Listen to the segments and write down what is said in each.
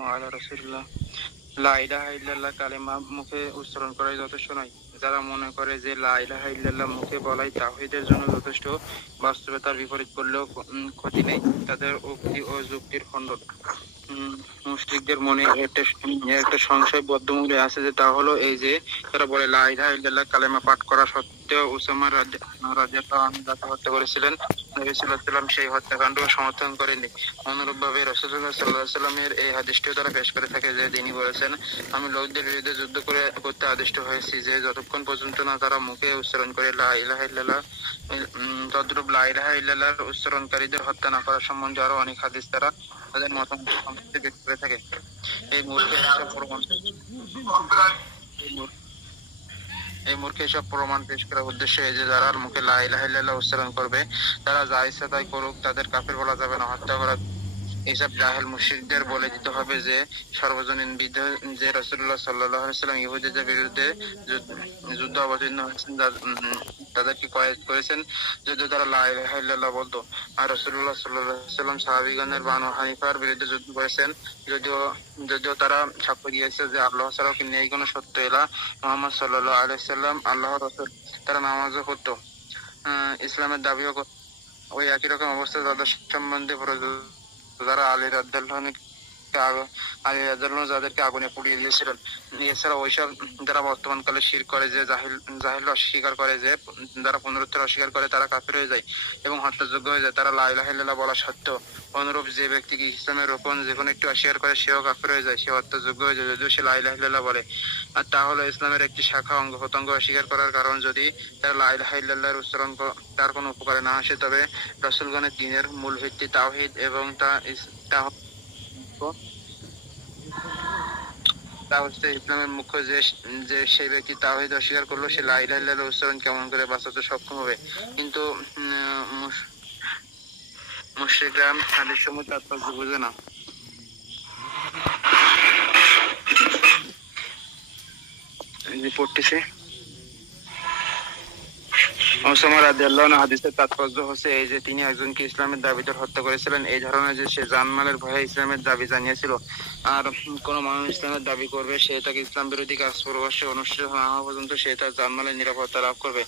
ওয়াসসালামু আলা রাসূলিল্লাহ। লা ইলাহা ইল্লাল্লাহ কালেমা মুখে উচ্চারণ করাই যথেষ্ট নয়। যারা মনে করে যে লা ইলাহা ইল্লাল্লাহ মুখে বলাই তাওহীদের জন্য যথেষ্ট, বাস্তবে তার বিপরীত করলেও ক্ষতি নেই, তাদের উক্তি ও যুক্তির খণ্ডন। মুশরিকদের মনে একটা সংশয় বদ্ধমূলে আছে, যে তা হলো এই যে তারা বলে লা ইলাহা ইল্লাল্লাহ কালেমা পাঠ করা সত্ত্বেও উসামা রাদিয়াল্লাহু আনহু যাকে হত্যা করেছিলেন, নবী সাল্লাল্লাহু আলাইহি ওয়াসাল্লাম সেই হত্যাকাণ্ড সমর্থন করেননি। অনুরূপভাবে রাসূলুল্লাহ সাল্লাল্লাহু আলাইহি ওয়াসাল্লামের এই হাদিসটিও তারা পেশ করে থাকে, যে তিনি বলেছেন, আমি লোকদের বিরুদ্ধে যুদ্ধ করতে আদিষ্ট হয়েছি, যে যতক্ষণ পর্যন্ত না তারা মুখে উচ্চারণ করে লা ইলাহা ইল্লাল্লাহ। তদ্রূপ লা ইলাহা ইল্লাল্লাহর উচ্চারণকারীদের হত্যা না করা সম্বন্ধে আরো অনেক হাদিস তারা তাদের মতামত ব্যক্ত করে থাকে। এই মূর্খে এসব প্রমাণ এই মূর্খে এসব প্রমাণ পেশ করার উদ্দেশ্য এই যে যারা মুখে লা ইলাহা ইল্লাল্লাহ উচ্চারণ করবে, তারা যা ইচ্ছা তাই করুক, তাদের কাফির বলা যাবে না, হত্যা করা। এসব জাহেল মুশরিকদের বলে দিতে হবে যে সর্বজনীন বিজয়, যে রাসূলুল্লাহ সাল্লাল্লাহু আলাইহি ওয়াসাল্লাম ইহুদীদের বিরুদ্ধে যুদ্ধ অবতীর্ণ হয়েছেন, তাদেরকে কয়েদ করেছেন যদি তারা লা ইলাহা ইল্লাল্লাহ বলতো। আর রাসূলুল্লাহ সাল্লাল্লাহু আলাইহি ওয়াসাল্লাম সাহাবীগণের বানু হানিফার বিরুদ্ধে যুদ্ধ করেছেন, যদিও তারা সাক্ষ্য দিয়েছে যে আল্লাহ ছাড়াও কি নেই কোনো সত্য ইলাহ, মুহাম্মদ সাল্লাল্লাহু আলাইহি ওয়াসাল্লাম আল্লাহর রাসূল। তারা নামাজও করতো, ইসলামের দাবিও করতো। ওই একই রকম অবস্থা তাদের সম্বন্ধে যারা আলী রাদিয়াল্লাহু যাদেরকে আগুনে পুড়িয়ে দিয়েছিলেন। এছাড়া ওইসব যারা বর্তমানকালে শিরক করে, যে জাহিল অস্বীকার করে, যে যারা পুনরুত্থান অস্বীকার করে, তারা কাফির হয়ে যায় এবং হত্যাযোগ্য হয়ে যায়, তারা লা ইলাহা ইল্লাল্লাহ বলা সত্ত্বেও। অনুরূপ যে ব্যক্তি ইসলামের রোপণ যে কোনো একটু অস্বীকার করে, সেও কাফির হয়ে যায়, সে হত্যাযোগ্য হয়ে যায় যদিও সে লা ইলাহা ইল্লাল্লাহ বলে। আর তা হলো ইসলামের একটি শাখা অঙ্গ প্রত্যঙ্গ অস্বীকার করার কারণ। যদি তারা লা ইলাহা ইল্লাল্লাহর উচ্চারণ তার কোনো উপকারে না আসে, তবে রাসূলগণের দ্বীনের মূল ভিত্তি তাওহীদ, এবং তা হচ্ছে ইসলামের মুখ্য, যে সেই ব্যক্তি তাওহীদ অস্বীকার করলো, সে লা ইলাহা ইল্লাল্লাহ উচ্চারণ কেমন করে বাঁচাতে সক্ষম হবে। কিন্তু মুশরিকরা হাদিসসমূহ তাৎপর্য বুঝে না। পড়তেছে ওসামা রাদিয়াল্লাহু আনহু হাদিসের তাৎপর্য হচ্ছে এই যে তিনি একজনকে ইসলামের দাবিদার হত্যা করেছিলেন, এই ধারণা যে সে জানমালের ভয়ে ইসলামের দাবি জানিয়েছিল। আর কোন মানুষ ইসলামের দাবি করবে, সে তাকে ইসলাম বিরোধী কাজ প্রকাশ্যে অনুষ্ঠিত না হওয়া পর্যন্ত সে তার জানমালের নিরাপত্তা লাভ করবে।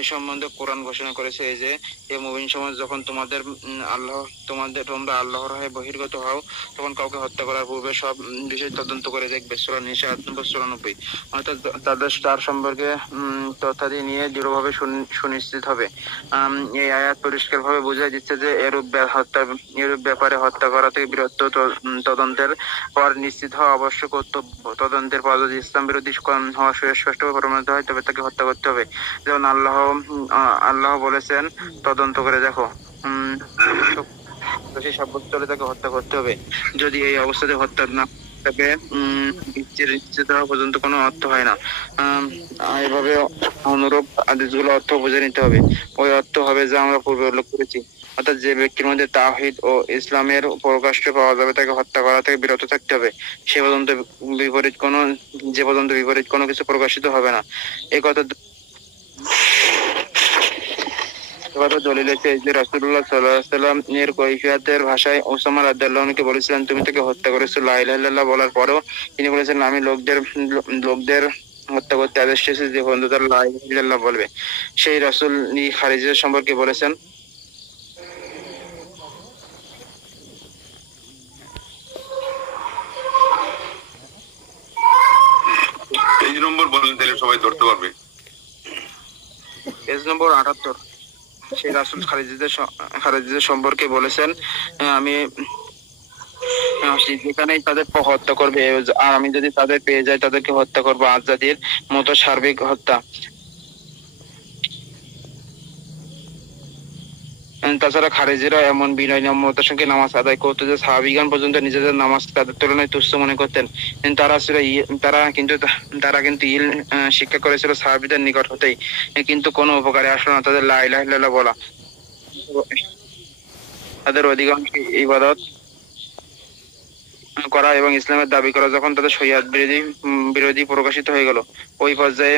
এ সম্বন্ধে কোরআন ঘোষণা করেছে এই যে, হে মুমিন সমাজ, যখন তোমরা আল্লাহর হয়ে বহির্গত হও, তখন কাউকে হত্যা করার পূর্বে সব বিষয় তদন্ত করে দেখবে। সূরা নিসা 94-94। অর্থাৎ তার সম্পর্কে তথ্যাদি নিয়ে দৃঢ়ভাবে সুনিশ্চিত হবে। এই আয়াত পরিষ্কার ভাবে বোঝাই দিচ্ছে যে এরূপ ব্যাপারে হত্যা করা থেকে বিরত, তদন্তের পর নিশ্চিত হওয়া আবশ্যক কর্তব্য। তদন্তের পর যদি ইসলাম বিরোধী হওয়া সুস্পষ্টভাবে প্রমাণিত হয়, তবে তাকে হত্যা করতে হবে। যেমন আল্লাহ বলেছেন, তদন্ত করে দেখো, সাব্যস্ত হলে তাকে হত্যা করতে হবে। যদি এই অবস্থাতে হত্যা না তবে নিশ্চিত হওয়া পর্যন্ত কোনো অর্থ হয় না। এভাবে অনুরূপ আদেশগুলো অর্থ বুঝে নিতে হবে। ওই অর্থ হবে যা আমরা পূর্বে উল্লেখ করেছি, অর্থাৎ যে ব্যক্তির মধ্যে তাওহীদ ও ইসলামের প্রকাশ্য পাওয়া যাবে, তাকে হত্যা করা থেকে বিরত থাকতে হবে যে পর্যন্ত বিপরীত কোনো কিছু প্রকাশিত হবে না। এই কথা দলিল আছে যে রাসূলুল্লাহ সাল্লাল্লাহু আলাইহি ওয়াসাল্লাম এর কৈফিয়তের ভাষায় ওসামা রাদিয়াল্লাহু আনহুকে বলেছিলেন, তুমি তাকে হত্যা করেছো লা ইলাহা ইল্লাল্লাহ বলার পরেও। তিনি বলেছিলেন, আমি লোকদের হত্যা করতে আদেশ দিয়েছি যে পর্যন্ত তারা লা ইলাহা ইল্লাল্লাহ বলবে। সেই রাসূল খারিজের সম্পর্কে বলেছেন, পেজ নম্বর বলেন, তাহলে সবাই ধরতে পারবে। পেজ নম্বর 78। সেই রাসূল খারিজদের সম্পর্কে বলেছেন, আমি যেখানেই তাদের হত্যা করবে, আর আমি যদি তাদের পেয়ে যাই তাদেরকে হত্যা করবো, আজাদির মতো সার্বিক হত্যা। তাছাড়া খারিজিরা এমন বিনয় নম্রতার সঙ্গে নামাজ আদায় করতো যে সাহাবীগণ পর্যন্ত নিজেদের নামাজ তাদের তুলনায় তুচ্ছ মনে করতেন। তারা কিন্তু শিক্ষা করেছিল সাহাবীদের নিকট হতেই, কিন্তু কোনো উপকারে আসলো না তাদের লা ইলাহা ইল্লাল্লাহ বলা। তাদের অধিকাংশ ইবাদত করা এবং ইসলামের দাবি করা যখন তাদের শরিয়াত বিরোধী প্রকাশিত হয়ে গেল, ওই পর্যায়ে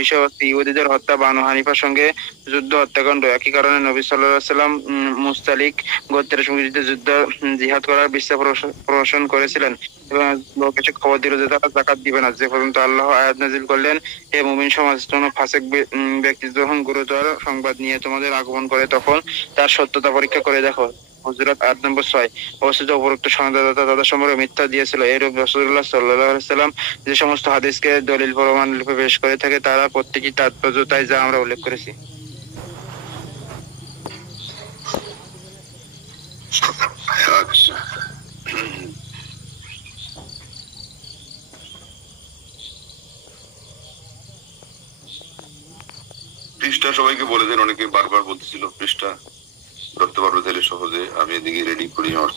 বিষয়বস্তু ইহুদিদের হত্যা, বানু হানিফার সঙ্গে যুদ্ধ, হত্যাকাণ্ড। একই কারণে নবী সাল্লাল্লাহু আলাইহি ওয়াসাল্লাম মুস্তালিক গোত্রের বিরুদ্ধে জিহাদ করার বিশ্বাস প্রদর্শন করেছিলেন এবং লোক এসে খবর দিল যে তারা যাকাত দিবে না, যে পর্যন্ত আল্লাহ আয়াত নাযিল করলেন, হে মুমিন সমাজ, কোন ফাসিক ব্যক্তি যখন গুরুতর সংবাদ নিয়ে তোমাদের আগমন করে তখন তার সত্যতা পরীক্ষা করে দেখো। হুজুরাত ৮ নম্বর ৬। অবস্থিত উপরোক্ত সংবাদদাতা তাদের সম্পর্কে মিথ্যা দিয়েছিল। এরূপ রাসূলুল্লাহ সাল্লাল্লাহু আলাইহি ওয়াসাল্লাম যে সমস্ত হাদিসকে দলিল প্রমাণ রূপে পেশ করে থাকে তারা প্রত্যেকই তাৎপর্য তাই যা আমরা উল্লেখ করেছি। আচ্ছা, পৃষ্ঠা সবাইকে বলে দেন, অনেকে বারবার বলতেছিল পৃষ্ঠা ধরতে পারবে তাহলে সহজে। আমি এদিকে রেডি করি, আমার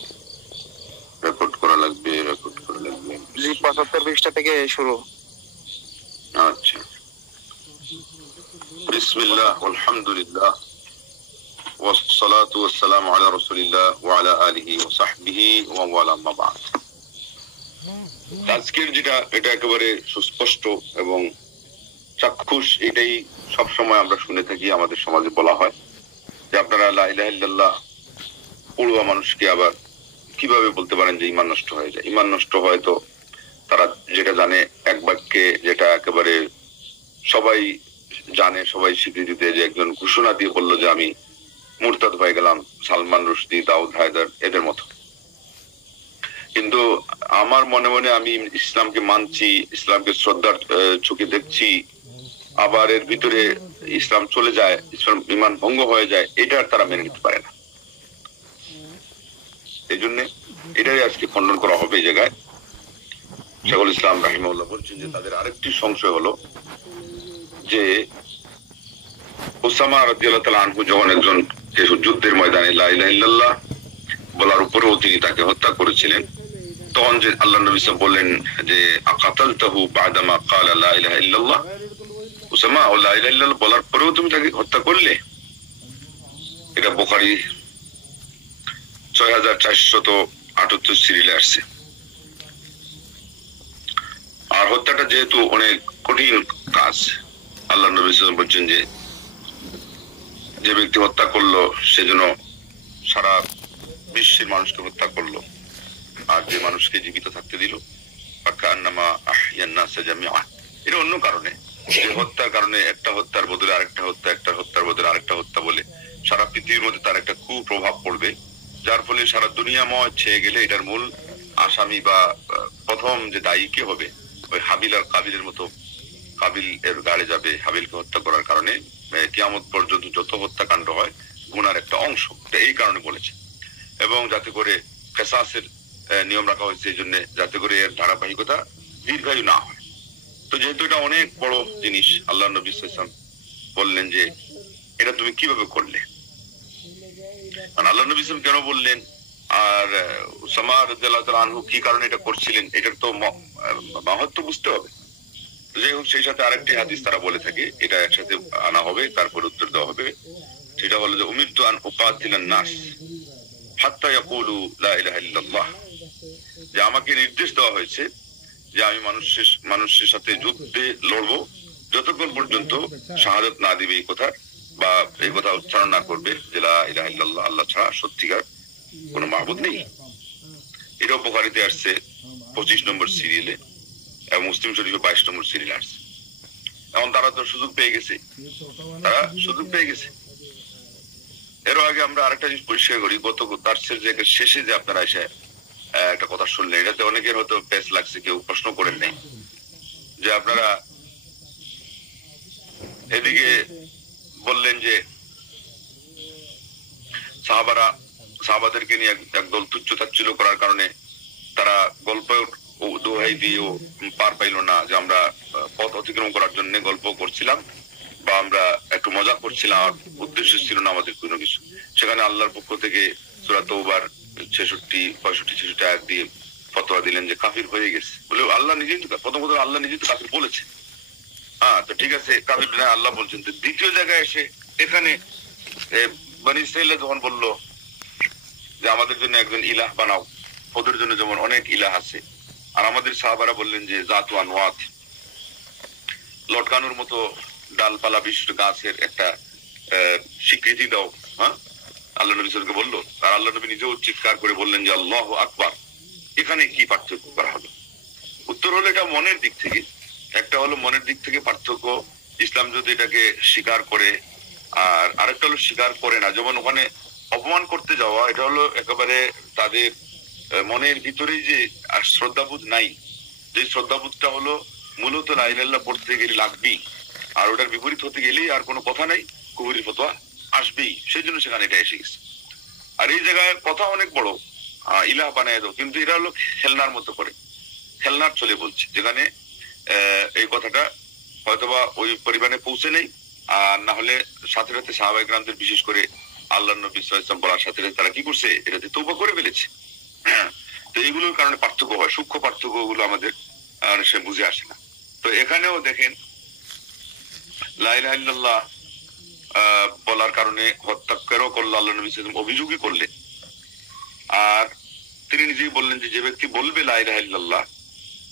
রেকর্ড করা লাগবে। ৭৫ পৃষ্ঠা থেকে শুরু। আচ্ছা, বিসমিল্লাহ, আলহামদুলিল্লাহ, ওয়াসসালাতু ওয়াসসালামু আলা রাসূলিল্লাহ ওয়া আলা আলিহি ওয়া সাহবিহি ওয়া ওয়ালা, আম্মা বা'দ। আজকের যেটা, এটা একেবারে সুস্পষ্ট এবং চাক্ষুষ। এটাই সব সময় আমরা শুনে থাকি, আমাদের সমাজে বলা হয় যে আপনারা লা ইলাহা ইল্লাল্লাহ পড়ুয়া মানুষকে আবার কিভাবে বলতে পারেন যে ঈমান নষ্ট হয়ে যায়। ঈমান নষ্ট হয় তো তারা যেটা জানে এক বাক্যে, যেটা একেবারে সবাই জানে, সবাই স্বীকৃতি দেয়, যে একজন ঘোষণা দিয়ে বললো যে আমি মুরতাদ হয়ে গেলাম, সালমান রুশদি, দাউদ হায়দার এদের মতো। কিন্তু আমার মনে মনে আমি ইসলামকে মানছি, ইসলামকে শ্রদ্ধার চোখে দেখছি, আবার এর ভিতরে ইসলাম চলে যায়, ইসলাম ঈমান ভঙ্গ হয়ে যায়, এটা তারা মেনে নিতে পারে না। এই জন্য এটাই আজকে খণ্ডন করা হবে এই জায়গায়। শাইখুল ইসলাম রাহিমাহুল্লাহ বলছেন যে তাদের আরেকটি সংশয় হলো যে উসামা রাদিয়াল্লাহু তাআলা আনহু যখন একজন যুদ্ধের ময়দানে লা ইলাহা ইল্লাল্লাহ বলার উপরেও তিনি তাকে হত্যা করেছিলেন, তখন যে আল্লাহ নবী সাল্লাল্লাহু আলাইহি ওয়াসাল্লাম বললেন যে আকাতালতাহু বা'দামা ক্বালা লা ইলাহা ইল্লাল্লাহ, উসামা ও লা ইলাহা ইল্লাল্লাহ বলার পরেও তুমি তাকে হত্যা করলে। এটা বুখারী ৬৪৭৮ সিরিয়ালে আসছে। আর হত্যাটা যেহেতু অনেক কঠিন কাজ, আল্লাহ নবী সাল্লাল্লাহু আলাইহি ওয়াসাল্লাম বলছেন যে ব্যক্তি হত্যা করলো সেজন্য সারা বিশ্বের মানুষকে হত্যা করলো, আর যে মানুষকে জীবিত থাকতে দিল ফাকান্নামা আহইয়ান নাস জামিআ। এটা অন্য কারণে, যে হত্যার কারণে একটা হত্যার বদলে আরেকটা হত্যা, একটা হত্যার বদলে আরেকটা হত্যা বলে সারা পৃথিবীর মধ্যে তার একটা কুপ্রভাব পড়বে, যার ফলে সারা দুনিয়াময় ছেয়ে গেলে এটার মূল আসামি বা প্রথম যে দায়ী কে হবে, ওই হাবিল আর কাবিলের মতো কাবিল এর গাড়ে যাবে হাবিলকে হত্যা করার কারণে। কিয়ামত পর্যন্ত যত হত্যাকাণ্ড হয় গুনার একটা অংশ, এই কারণে বলেছে। এবং যাতে করে কিসাসের নিয়ম রাখা হয়েছে এই জন্য, যাতে করে এর ধারাবাহিকতা দীর্ঘায়ু না হয়। তো যেহেতু এটা অনেক বড় জিনিস, আল্লাহ নবী সাল্লাল্লাহু আলাইহি ওয়াসাল্লাম বললেন যে এটা তুমি কিভাবে করলে। আল্লাহ নবী সাল্লাল্লাহু আলাইহি ওয়াসাল্লাম কেন বললেন, আর উসামা রাদিয়াল্লাহু তাআলা আনহু কি কারণে এটা করছিলেন, এটার তো মাহাত্ম্য বুঝতে হবে। যাই হোক, সেই সাথে আরেকটি হাদিস তারা বলে থাকে, এটা একসাথে আনা হবে, তারপর উত্তর দেওয়া হবে। সেটা হলো যে উমিরতু আন উকাতিলান নাস হাত্তা ইয়াকুলু লা ইলাহা ইল্লাল্লাহ, যে আমাকে নির্দেশ দেওয়া হয়েছে যে আমি মানুষের সাথে যুদ্ধে লড়বো যতক্ষণ পর্যন্ত শাহাদাত না দিবে এই কথা, বা এই কথা উচ্চারণ না করবে যে লা ইলাহা ইল্লাল্লাহ, আল্লাহ ছাড়া সত্যিকার কোনো মাবুদ নেই। এটা বুখারীতে আসছে 25 নম্বর সিরিয়ালে এবং মুসলিম শরীফে 22 নম্বর সিরিয়ালে আসছে। এখন তারা তো সুযোগ পেয়ে গেছে, এর আগে আমরা আরেকটা জিনিস পরিষ্কার করি, গত দার্সের জায়গার শেষে যে আপনারা এসে একটা কথা শুনলেন, এটাতে অনেকের হয়তো পেস লাগছে, কেউ প্রশ্ন করেন নাই, যে আপনারা এদিকে বললেন যে সাহাবাদেরকে নিয়ে একদল তুচ্ছ তাচ্ছিল্য করার কারণে তারা গল্প দোহাই দিয়েও পার পাইল না, যে আমরা পথ অতিক্রম করার জন্য গল্প করছিলাম বা আমরা একটু মজা করছিলাম, আর উদ্দেশ্য ছিল না আমাদের কোনো কিছু। সেখানে আল্লাহর পক্ষ থেকে সূরা তাওবার 65-66 আয়াত দিয়ে ফতোয়া দিলেন যে কাফির হয়ে গেছে বলে। আল্লাহ নিজেই তো প্রথম আল্লাহ নিজেই তো কাফির বলেছে। হ্যাঁ, তো ঠিক আছে, কাফির আল্লাহ বলছেন। তো দ্বিতীয় জায়গায় এসে এখানে বনী ইসরাঈল যখন বললো যে আমাদের জন্য একজন ইলাহ বানাও, ওদের জন্য যেমন অনেক ইলাহ আছে, আর আমাদের সাহাবারা বললেন যে জাত আনওয়াত, লটকানোর মতো ডালপালা বিশিষ্ট গাছের একটা স্বীকৃতি দাও। হ্যাঁ, আল্লাহ নবী সাল্লাল্লাহু আলাইহি ওয়াসাল্লামকে বললো, আর আল্লাহ নবী নিজেও চিৎকার করে বললেন যে আল্লাহু আকবার। এখানে কি পার্থক্য করা হলো? উত্তর হলো এটা মনের দিক থেকে। একটা হলো মনের দিক থেকে পার্থক্য, ইসলাম যদি এটাকে স্বীকার করে, আর আরেকটা হলো স্বীকার করে না। যেমন ওখানে অপমান করতে যাওয়া, এটা হলো একেবারে তাদের মনের ভিতরেই যে আর শ্রদ্ধাবোধ নাই, যে শ্রদ্ধাবোধটা হলো মূলত লা ইলাহা ইল্লাল্লাহ পড়তে গেলে লাগবেই, আর ওটার বিপরীত হতে গেলেই আর কোনো কথা নাই, কুফরি ফতোয়া আসবেই। সেই জন্য সেখানে এটা এসে গেছে। আর এই জায়গায় কথা অনেক বড়, ইলাহ বানায় দাও, কিন্তু এরা হলো খেলনার মতো করে, খেলনার চলে বলছে, যেখানে এই কথাটা হয়তোবা ওই পরিমাণে পৌঁছে নেই। আর না হলে সাথে সাথে সাহাবায়ে কেরামদের, বিশেষ করে আল্লাহ নবী সাল্লাল্লাহু আলাইহি ওয়াসাল্লাম বলার সাথে সাথে তারা কি করছে, এটাতে তওবা করে ফেলেছে। তো এইগুলোর কারণে পার্থক্য হয়, সূক্ষ্ম পার্থক্য গুলো আমাদের সে বুঝে আসে না। তো এখানেও দেখেন লা ইলাহা ইল্লাল্লাহ বলার কারণে হত্যাকারও করলো, আল্লাহ নবী সাল্লাল্লাহু আলাইহি ওয়াসাল্লাম অভিযোগই করলেন। আর তিনি নিজেই বললেন যে যে ব্যক্তি বলবে লা ইলাহা ইল্লাল্লাহ,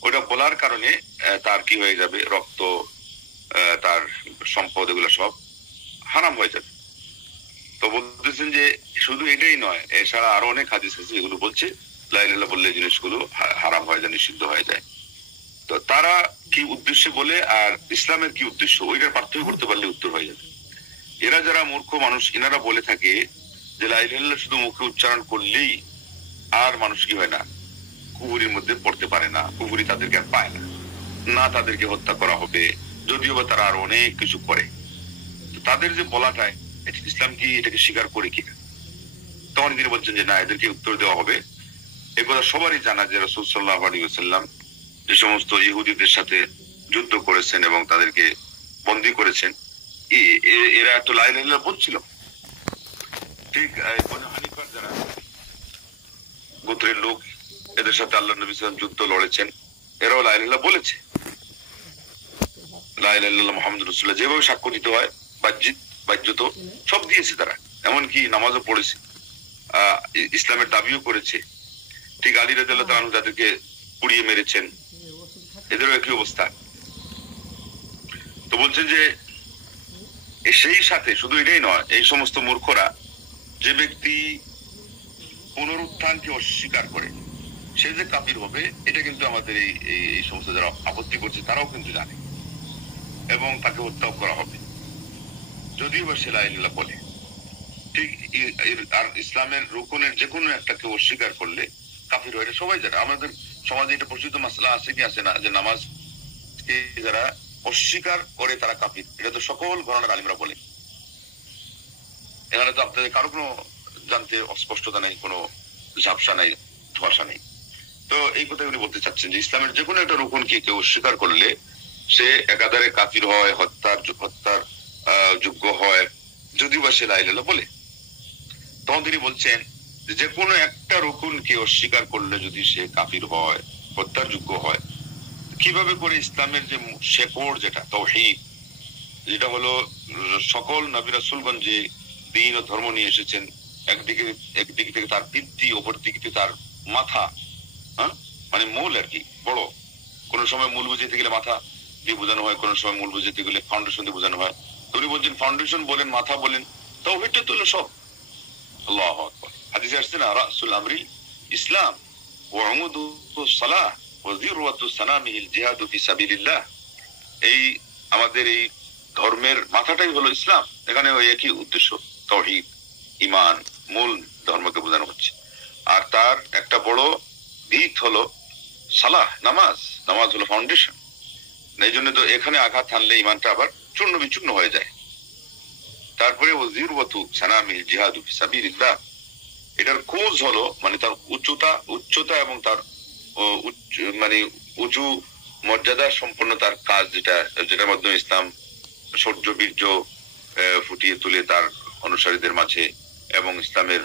ওটা বলার কারণে তার কি হয়ে যাবে, রক্ত, তার সম্পদ, এগুলো সব হারাম হয়ে যাবে। তো বলতেছেন যে শুধু এটাই নয়, এছাড়া আরো অনেক হাদিস আছে এগুলো বলছে লা ইলাহা ইল্লাল্লাহ বললে জিনিসগুলো হারাম হয়ে যায়, নিষিদ্ধ হয়ে যায়। তো তারা কি উদ্দেশ্যে বলে আর ইসলামের কি উদ্দেশ্য, ওইটার পার্থক্য করতে পারলে উত্তর হয়ে যাবে। এরা যারা মূর্খ মানুষ, এনারা বলে থাকে যে লা ইলাহা ইল্লাল্লাহ শুধু মুখে উচ্চারণ করলেই আর মানুষ কি হয় না, কুফরির মধ্যে পড়তে পারে না, কুফরি তাদেরকে আর পায় না, না তাদেরকে হত্যা করা হবে, যদিও বা তারা আরো অনেক কিছু করে। তাদের যে বলাটায় ইসলাম কি এটাকে স্বীকার করে কিনা, তখন তিনি বলছেন যে না, এদেরকে উত্তর দেওয়া হবে। এ কথা সবারই জানা যে রাসূল সাল্লাল্লাহু আলাইহি ওয়াসাল্লাম যে সমস্ত ইহুদিদের সাথে যুদ্ধ করেছেন এবং তাদেরকে বন্দী করেছেন, এরা তো লা ইলাহা ইল্লাল্লাহ বলছিল। ঠিক বনু হানিফার যারা গোত্রের লোক, এদের সাথে আল্লাহ নবী সাল্লাল্লাহু আলাইহি ওয়াসাল্লাম যুদ্ধ লড়েছেন, এরাও লা ইলাহা ইল্লাল্লাহ বলেছে। লা ইলাহা ইল্লাল্লাহ মুহাম্মাদুর রাসূলুল্লাহ যেভাবে সাক্ষ্য দিতে হয়, বাহ্যত সব দিয়েছে তারা, এমনকি নামাজও পড়েছে, ইসলামের দাবিও করেছে। ঠিক আলী রাদিয়াল্লাহু তাআলা যাদেরকে পুড়িয়ে মেরেছেন, এদেরও একই অবস্থা। তো বলছেন যে সেই সাথে শুধু এটাই নয়, এই সমস্ত মূর্খরা, যে ব্যক্তি পুনরুত্থানকে অস্বীকার করে সে যে কাফির হবে, এটা কিন্তু আমাদের এই সমস্ত যারা আপত্তি করছে তারাও কিন্তু জানে, এবং তাকে হত্যাও করা হবে যদিও বা সে লা ইলাহা ইল্লাল্লাহ বলে। ঠিক আর ইসলামের রুকনের যে কোনো একটাকে অস্বীকার করলে কাফির হয়, এটা সবাই জানে। আমাদের সমাজে এটা প্রচলিত মাসলা আছে কি আছে না, যে নামাজ যারা অস্বীকার করে তারা কাফির, এটা তো সকল ঘরানার আলিমরা বলে। এখানে তো আপনাদের কারো কোনো জানতে অস্পষ্টতা নেই, কোনো ঝাপসা নাই, ধোয়াশা নেই। তো এই কথা উনি বলতে চাচ্ছেন যে ইসলামের যে কোনো একটা রুকনকে কেউ অস্বীকার করলে সে একাধারে কাফির হয়, হত্যার যোগ্য হয়, যদিও বা সে লা ইলাহা ইল্লাল্লাহ বলে। তখন তিনি বলছেন যে কোনো একটা রুকনকে অস্বীকার করলে যদি সে কাফির হয়, হত্যার যোগ্য হয়, কিভাবে করে ইসলামের যে শেকড়, যেটা তাওহীদ, যেটা হলো সকল নবী রাসূলগণ যে দ্বীন ও ধর্ম নিয়ে এসেছেন, একদিকে থেকে তার ভিত্তি, অপর দিকে থেকে তার মাথা, মানে মূল আর কি, বড়। কোন সময় মূল বুঝাইতে গেলে মাথা দিয়ে বোঝানো হয়, কোন সময় মূল বুঝাইতে গেলে ফাউন্ডেশন দিয়ে বোঝানো হয়। উনি বলছেন ফাউন্ডেশন বলেন, মাথা বলেন, তাওহীদটা তো হলো সব। আল্লাহু আকবার। হাদিসে আসছে না, রাসুল আমরি ইসলাম ওয়া উমুদুস সালাহ ওয়া যিরওয়াতু সানামিহিল জিহাদু ফি সাবিলিল্লাহ। এই আমাদের এই ধর্মের মাথাটাই হলো ইসলাম। এখানে ওই একই উদ্দেশ্য, তাওহীদ, ঈমান, মূল ধর্মকে বোঝানো হচ্ছে। আর তার একটা বড় ভিত হলো সালাহ, নামাজ। নামাজ হলো ফাউন্ডেশন। এই জন্য তো এখানে আঘাত হানলে ঈমানটা আবার চূর্ণ বিচূর্ণ হয়ে যায়। তারপরে ও যিরওয়াতু সানামিহিল জিহাদু ফি সাবিলিল্লাহ, এটার কোজ হলো মানে তার উচ্চতা এবং তার মানে উঁচু মর্যাদা সম্পন্ন তার কাজ, যেটার মাধ্যমে ইসলাম শৌর্য বীর্য ফুটিয়ে তুলে তার অনুসারীদের মাঝে, এবং ইসলামের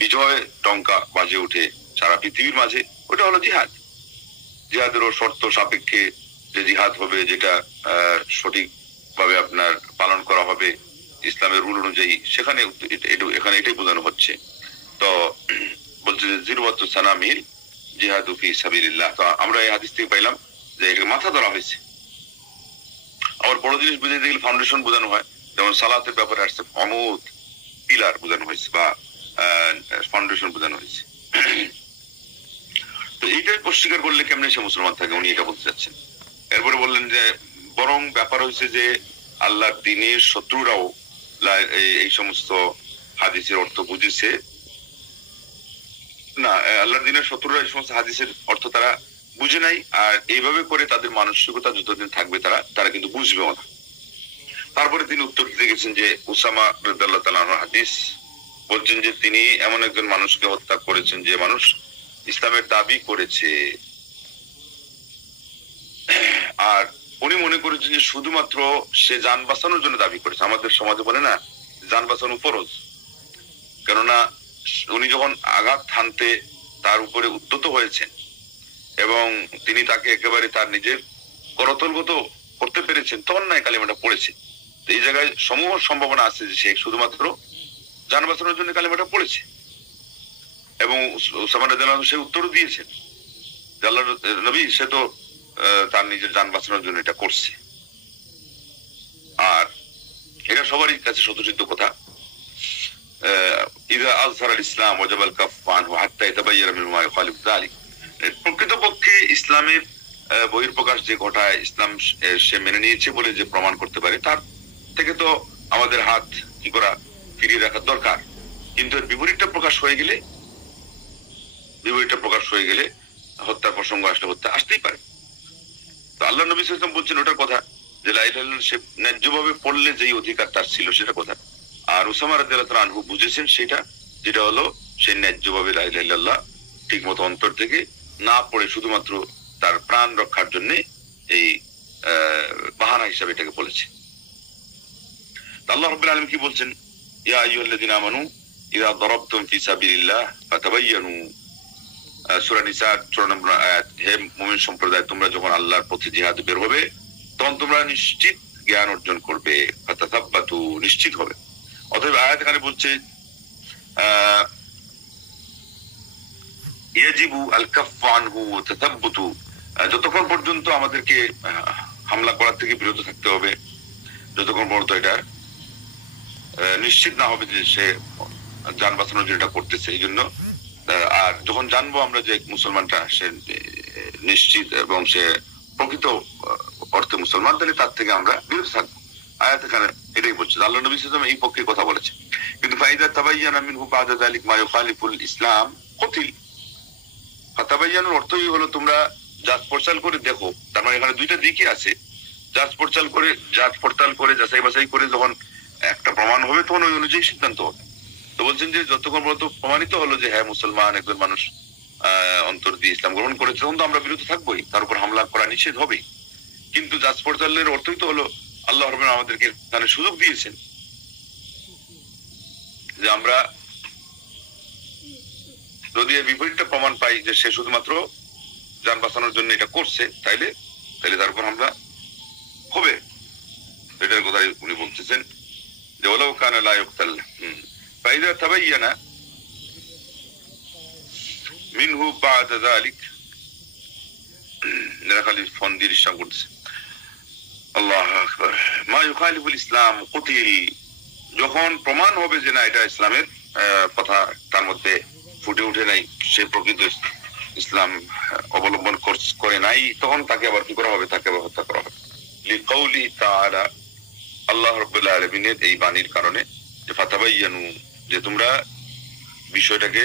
বিজয় টঙ্কা বাজে উঠে সারা পৃথিবীর মাঝে। ওটা হলো জিহাদ। জিহাদেরও শর্ত সাপেক্ষে যে জিহাদ হবে, যেটা সঠিক ভাবে আপনার পালন করা হবে ইসলামের রুল অনুযায়ী, সেখানে এখানে এটাই বোঝানো হচ্ছে। তো বলছে যে জিরওয়াতু সানামিল জিহাদু ফি সাবিলিল্লাহ। তো আমরা এই হাদিস থেকে পাইলাম যে এটাকে মাথা ধরা হয়েছে। আবার বড় জিনিস বুঝাইতে গেলে ফাউন্ডেশন বোঝানো হয়, যেমন সালাতের ব্যাপারে আসছে অমুদ পিলার বোঝানো হয়েছে বা ফাউন্ডেশন বোঝানো হয়েছে। তো এইটাই অস্বীকার করলে কেমনে সে মুসলমান থাকে, উনি এটা বলতে চাচ্ছেন। এরপরে বললেন যে বরং ব্যাপার হয়েছে যে আল্লাহর দ্বীনের শত্রুরাও এই সমস্ত হাদিসের অর্থ বুঝেছে না, আল্লাহর দ্বীনের শত্রুরা এই সমস্ত হাদিসের অর্থ তারা বুঝে নাই, আর এইভাবে করে তাদের মানসিকতা যতদিন থাকবে তারা কিন্তু বুঝবেও না। তারপরে তিনি উত্তর দিতে গেছেন যে উসামা রাদিয়াল্লাহু তাআলা আনহু হাদিস বলছেন যে তিনি এমন একজন মানুষকে হত্যা করেছেন যে মানুষ ইসলামের দাবি করেছে, আর উনি মনে করেছেন যে শুধুমাত্র সে যান বাঁচানোর জন্য দাবি করেছে। আমাদের সমাজে বলে না যান বাঁচানো ফরজ, কেননা উনি যখন আঘাত হানতে তার উপরে উদ্যত হয়েছেন এবং তিনি তাকে একেবারে তার নিজের করতলগত করতে পেরেছেন, তখন না কালিমাটা পড়েছে। তো এই জায়গায় সমূহ সম্ভাবনা আছে যে সে শুধুমাত্র যান বাঁচানোর জন্য কালিমাটা পড়েছে, এবং উসামা রাদিয়াল্লাহু আনহু সে উত্তর দিয়েছেন যে আল্লাহর নবী সে তো তার নিজের যান বাঁচানোর জন্য এটা করছে। আর এটা সবারই কাছে স্বতঃসিদ্ধ কথা, ইযা আযহারা ইসলাম ওয়াজাবাল কাফ আনহু হাত্তা ইয়াতাবায়্যানা মিনহু মা ইউখালিফু যালিক। প্রকৃতপক্ষে ইসলামের বহিঃপ্রকাশ যে ঘটায়, ইসলাম সে মেনে নিয়েছে বলে যে প্রমাণ করতে পারে, তার থেকে তো আমাদের হাত কি করা ফিরিয়ে রাখার দরকার। কিন্তু এর বিপরীতটা প্রকাশ হয়ে গেলে হত্যার প্রসঙ্গ আসলে হত্যা আসতেই পারে। তো আল্লাহ নবী সাল্লাল্লাহু আলাইহি ওয়াসাল্লাম বলছেন ওটার কথা যে লা ইলাহা ইল্লাল্লাহ সে ন্যায্যভাবে পড়লে যেই অধিকার তার ছিল সেটা কথা, আর উসামা রাদিয়াল্লাহু তাআলা আনহু বুঝেছেন সেটা, যেটা হলো সে ন্যায্যভাবে লা ইলাহা ইল্লাল্লাহ ঠিক মতো অন্তর থেকে না পড়ে শুধুমাত্র তার প্রাণ রক্ষার জন্য এই বাহানা হিসাবে এটাকে বলেছে। আল্লাহ রাব্বুল আলামিন কি বলছেন, ইয়া আইয়ুহাল্লাযীনা আমানু ইযা দারাবতুম ফি সাবিলিল্লাহ ফাতাবায়ানু। সূরা নিসা ৪ নম্বর আয়াত, হে মুমিন সম্প্রদায় তোমরা যখন আল্লাহর পথে জিহাদে বের হবে তখন তোমরা নিশ্চিত জ্ঞান অর্জন করবে, ফাতাসাব্বাতু নিশ্চিত হবে। অতএব আয়াত এখানে বলছে ইয়াজিবু আল কাফফু আনহু ওয়া তাসাব্বুতু, যতক্ষণ পর্যন্ত আমাদেরকে হামলা করার থেকে বিরত থাকতে হবে, যতক্ষণ পর্যন্ত এটা নিশ্চিত না হবে যে সে যান বাঁচানোর জন্য এটা করতেছে। এই জন্য আর যখন জানবো আমরা যে মুসলমানটা সে নিশ্চিত এবং সে প্রকৃত অর্থে মুসলমান, তাহলে তার থেকে আমরা বিরত থাকবো। আয়াত এখানে এটাই বলছে। আল্লাহ নবী সাল্লাল্লাহু আলাইহি ওয়াসাল্লাম এই পক্ষে কথা বলেছে। কিন্তু ফাইদা তাবায়্যানা মিনহু বা'দা যালিক মা ইউখালিফুল ইসলাম কুতিল। ফাতাবায়্যানুর অর্থই হলো তোমরা যাচ পড়তাল করে দেখো। তার মানে এখানে দুইটা দিকই আছে, যাচ পড়তাল করে যাচাই বাছাই করে যখন একটা প্রমাণ হবে তখন ওই অনুযায়ী সিদ্ধান্ত হবে। তো বলছেন যে যতক্ষণ পর্যন্ত প্রমাণিত হলো যে হ্যাঁ মুসলমান একজন মানুষ অন্তর দিয়ে ইসলাম গ্রহণ করেছে তখন তো আমরা বিরত থাকবোই, তার উপর হামলা করা নিষেধ হবে। কিন্তু যাচ পড়তালের অর্থই তো হলো আল্লাহ রাব্বুল আলামিন আমাদেরকে এখানে সুযোগ দিয়েছেন যে আমরা যদি এর বিপরীতটা প্রমাণ পাই যে সে শুধুমাত্র যান বাঁচানোর জন্য এটা করছে, তাইলে তার উপর হামলা হবে। এটার কথাই উনি বলতেছেন যে ওয়ালাউ কানা লা ইউকতাল ফাইদা তাবায়্যানা মিনহু বা'দা যালিক। খালি ফোন দিয়ে ডিস্টার্ব করতেছে। আল্লাহু আকবার। মা ইউখালিফুল ইসলাম কুতিল, যখন প্রমাণ হবে যে না এটা ইসলামের কথা তার মধ্যে ফুটে উঠে নাই, সে প্রকৃত ইসলাম অবলম্বন করে নাই, তখন তাকে আবার কি করা হবে, তাকে আবার হত্যা করা হবে। লিকাউলি তাআলা, আল্লাহ রাব্বুল আলামিনের এই বাণীর কারণে যে ফাতাবায়ানু, যে তোমরা বিষয়টাকে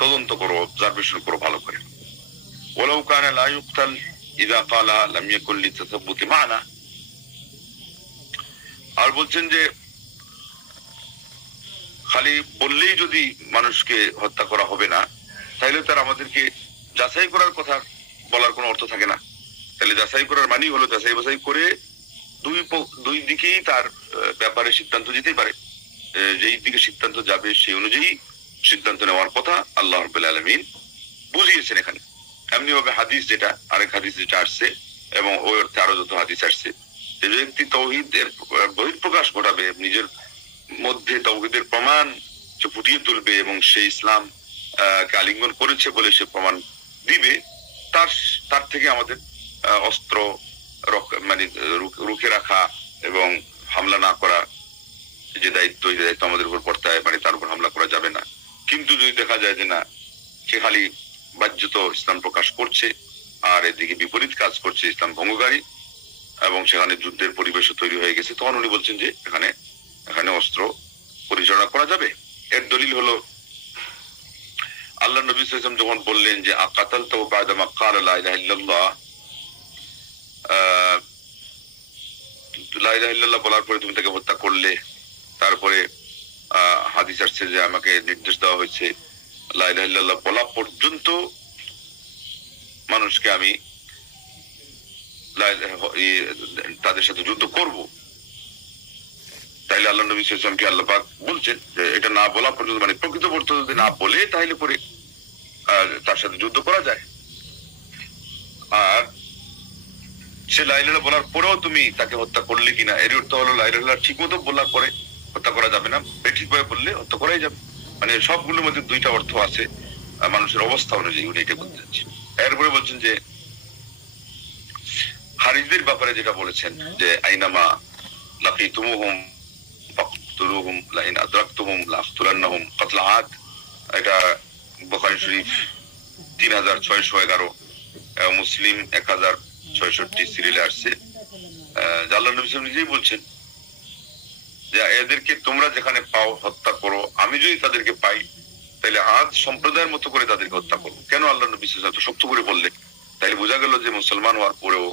তদন্ত করো, অবজারভেশন করো ভালো করে। ওয়ালাউ কানা লা ইউকতাল ইযা ক্বালা লাম ইয়াকুন লিতাসাব্বুতি মা'না। আর বলছেন যে খালি বললেই যদি মানুষকে হত্যা করা হবে না, তাহলে তার আমাদেরকে যাচাই করার কথা বলার কোনো অর্থ থাকে না। তাহলে যাচাই করার মানেই হলো যাচাই বাছাই করে দুই দিকেই তার ব্যাপারে সিদ্ধান্ত দিতেই পারে, যেই দিকে সিদ্ধান্ত যাবে সেই অনুযায়ী সিদ্ধান্ত নেওয়ার কথা আল্লাহ রাব্বুল আলামিন বুঝিয়েছেন এখানে। এমনি ভাবে হাদিস যেটা, আরেক হাদিস যেটা আসছে এবং ওই অর্থে আরো যত হাদিস আসছে, যে ব্যক্তি তাওহীদের বহিঃপ্রকাশ ঘটাবে, নিজের মধ্যে তাওহীদের প্রমাণ ফুটিয়ে তুলবে এবং সেই ইসলাম আলিঙ্গন করেছে বলে সে প্রমাণ দিবে, তার তার থেকে আমাদের অস্ত্র মানে রুখে রাখা এবং হামলা না করা যে দায়িত্ব, এই দায়িত্ব আমাদের উপর বর্তায়, মানে তার উপর হামলা করা যাবে না। কিন্তু যদি দেখা যায় যে না, সে খালি বাহ্যত ইসলাম প্রকাশ করছে আর এদিকে বিপরীত কাজ করছে, ইসলাম ভঙ্গকারী, এবং সেখানে যুদ্ধের পরিবেশও তৈরি হয়ে গেছে, তখন উনি বলছেন যে এখানে অস্ত্র পরিচালনা করা যাবে। এর দলিল হলো আল্লাহ নবী সাল্লাল্লাহু আলাইহি ওয়াসাল্লাম যখন বললেন যে আকাতালতাহু বা'দা মা ক্বালা লা ইলাহা ইল্লাল্লাহ, লা ইলাহা ইল্লাল্লাহ বলার পরে তুমি তাকে হত্যা করলে, তারপরে হাদিস আসছে যে আমাকে নির্দেশ দেওয়া হয়েছে লা ইলাহা ইল্লাল্লাহ বলা পর্যন্ত মানুষকে আমি তাদের সাথে যুদ্ধ করব। তাইলে আল্লাহ নবী সাল্লাল্লাহু আলাইহি ওয়াসাল্লামকে আল্লাহ পাক বলছেন যে এটা না বলা পর্যন্ত, মানে প্রকৃত অর্থ যদি না বলে তাহলে পরে তার সাথে যুদ্ধ করা যায়। আর সে লা ইলাহা ইল্লাল্লাহ বলার পরেও তুমি তাকে হত্যা করলে কিনা, এর অর্থ হলো লা ইলাহা ইল্লাল্লাহ ঠিক মতো বলার পরে হত্যা করা যাবে না, বেঠিকভাবে বললে হত্যা করাই যাবে। মানে সবগুলোর মধ্যে দুইটা অর্থ আছে মানুষের অবস্থা অনুযায়ী, উনি এটা বলতে চাচ্ছেন। এরপরে বলছেন যে খারিজদের ব্যাপারে যেটা বলেছেন যে আইনামা লাকিতুমুহুম ফাকতুলুহুম লা ইন আদরাকতুহুম লাআকতুলান্নাহুম কাতলা আদ, এটা বুখারী শরীফ 3611, মুসলিম 1066 সিরিয়ালে আসছে। আল্লাহ নবী সাল্লাল্লাহু আলাইহি ওয়াসাল্লাম নিজেই বলছেন যে এদেরকে তোমরা যেখানে পাও হত্যা করো, আমি যদি তাদেরকে পাই তাহলে আদ সম্প্রদায়ের মতো করে তাদেরকে হত্যা করবো। কেন আল্লাহ নবী সাল্লাল্লাহু আলাইহি ওয়াসাল্লাম শক্ত করে বললেন? তাইলে বোঝা গেল যে মুসলমান হওয়ার পরেও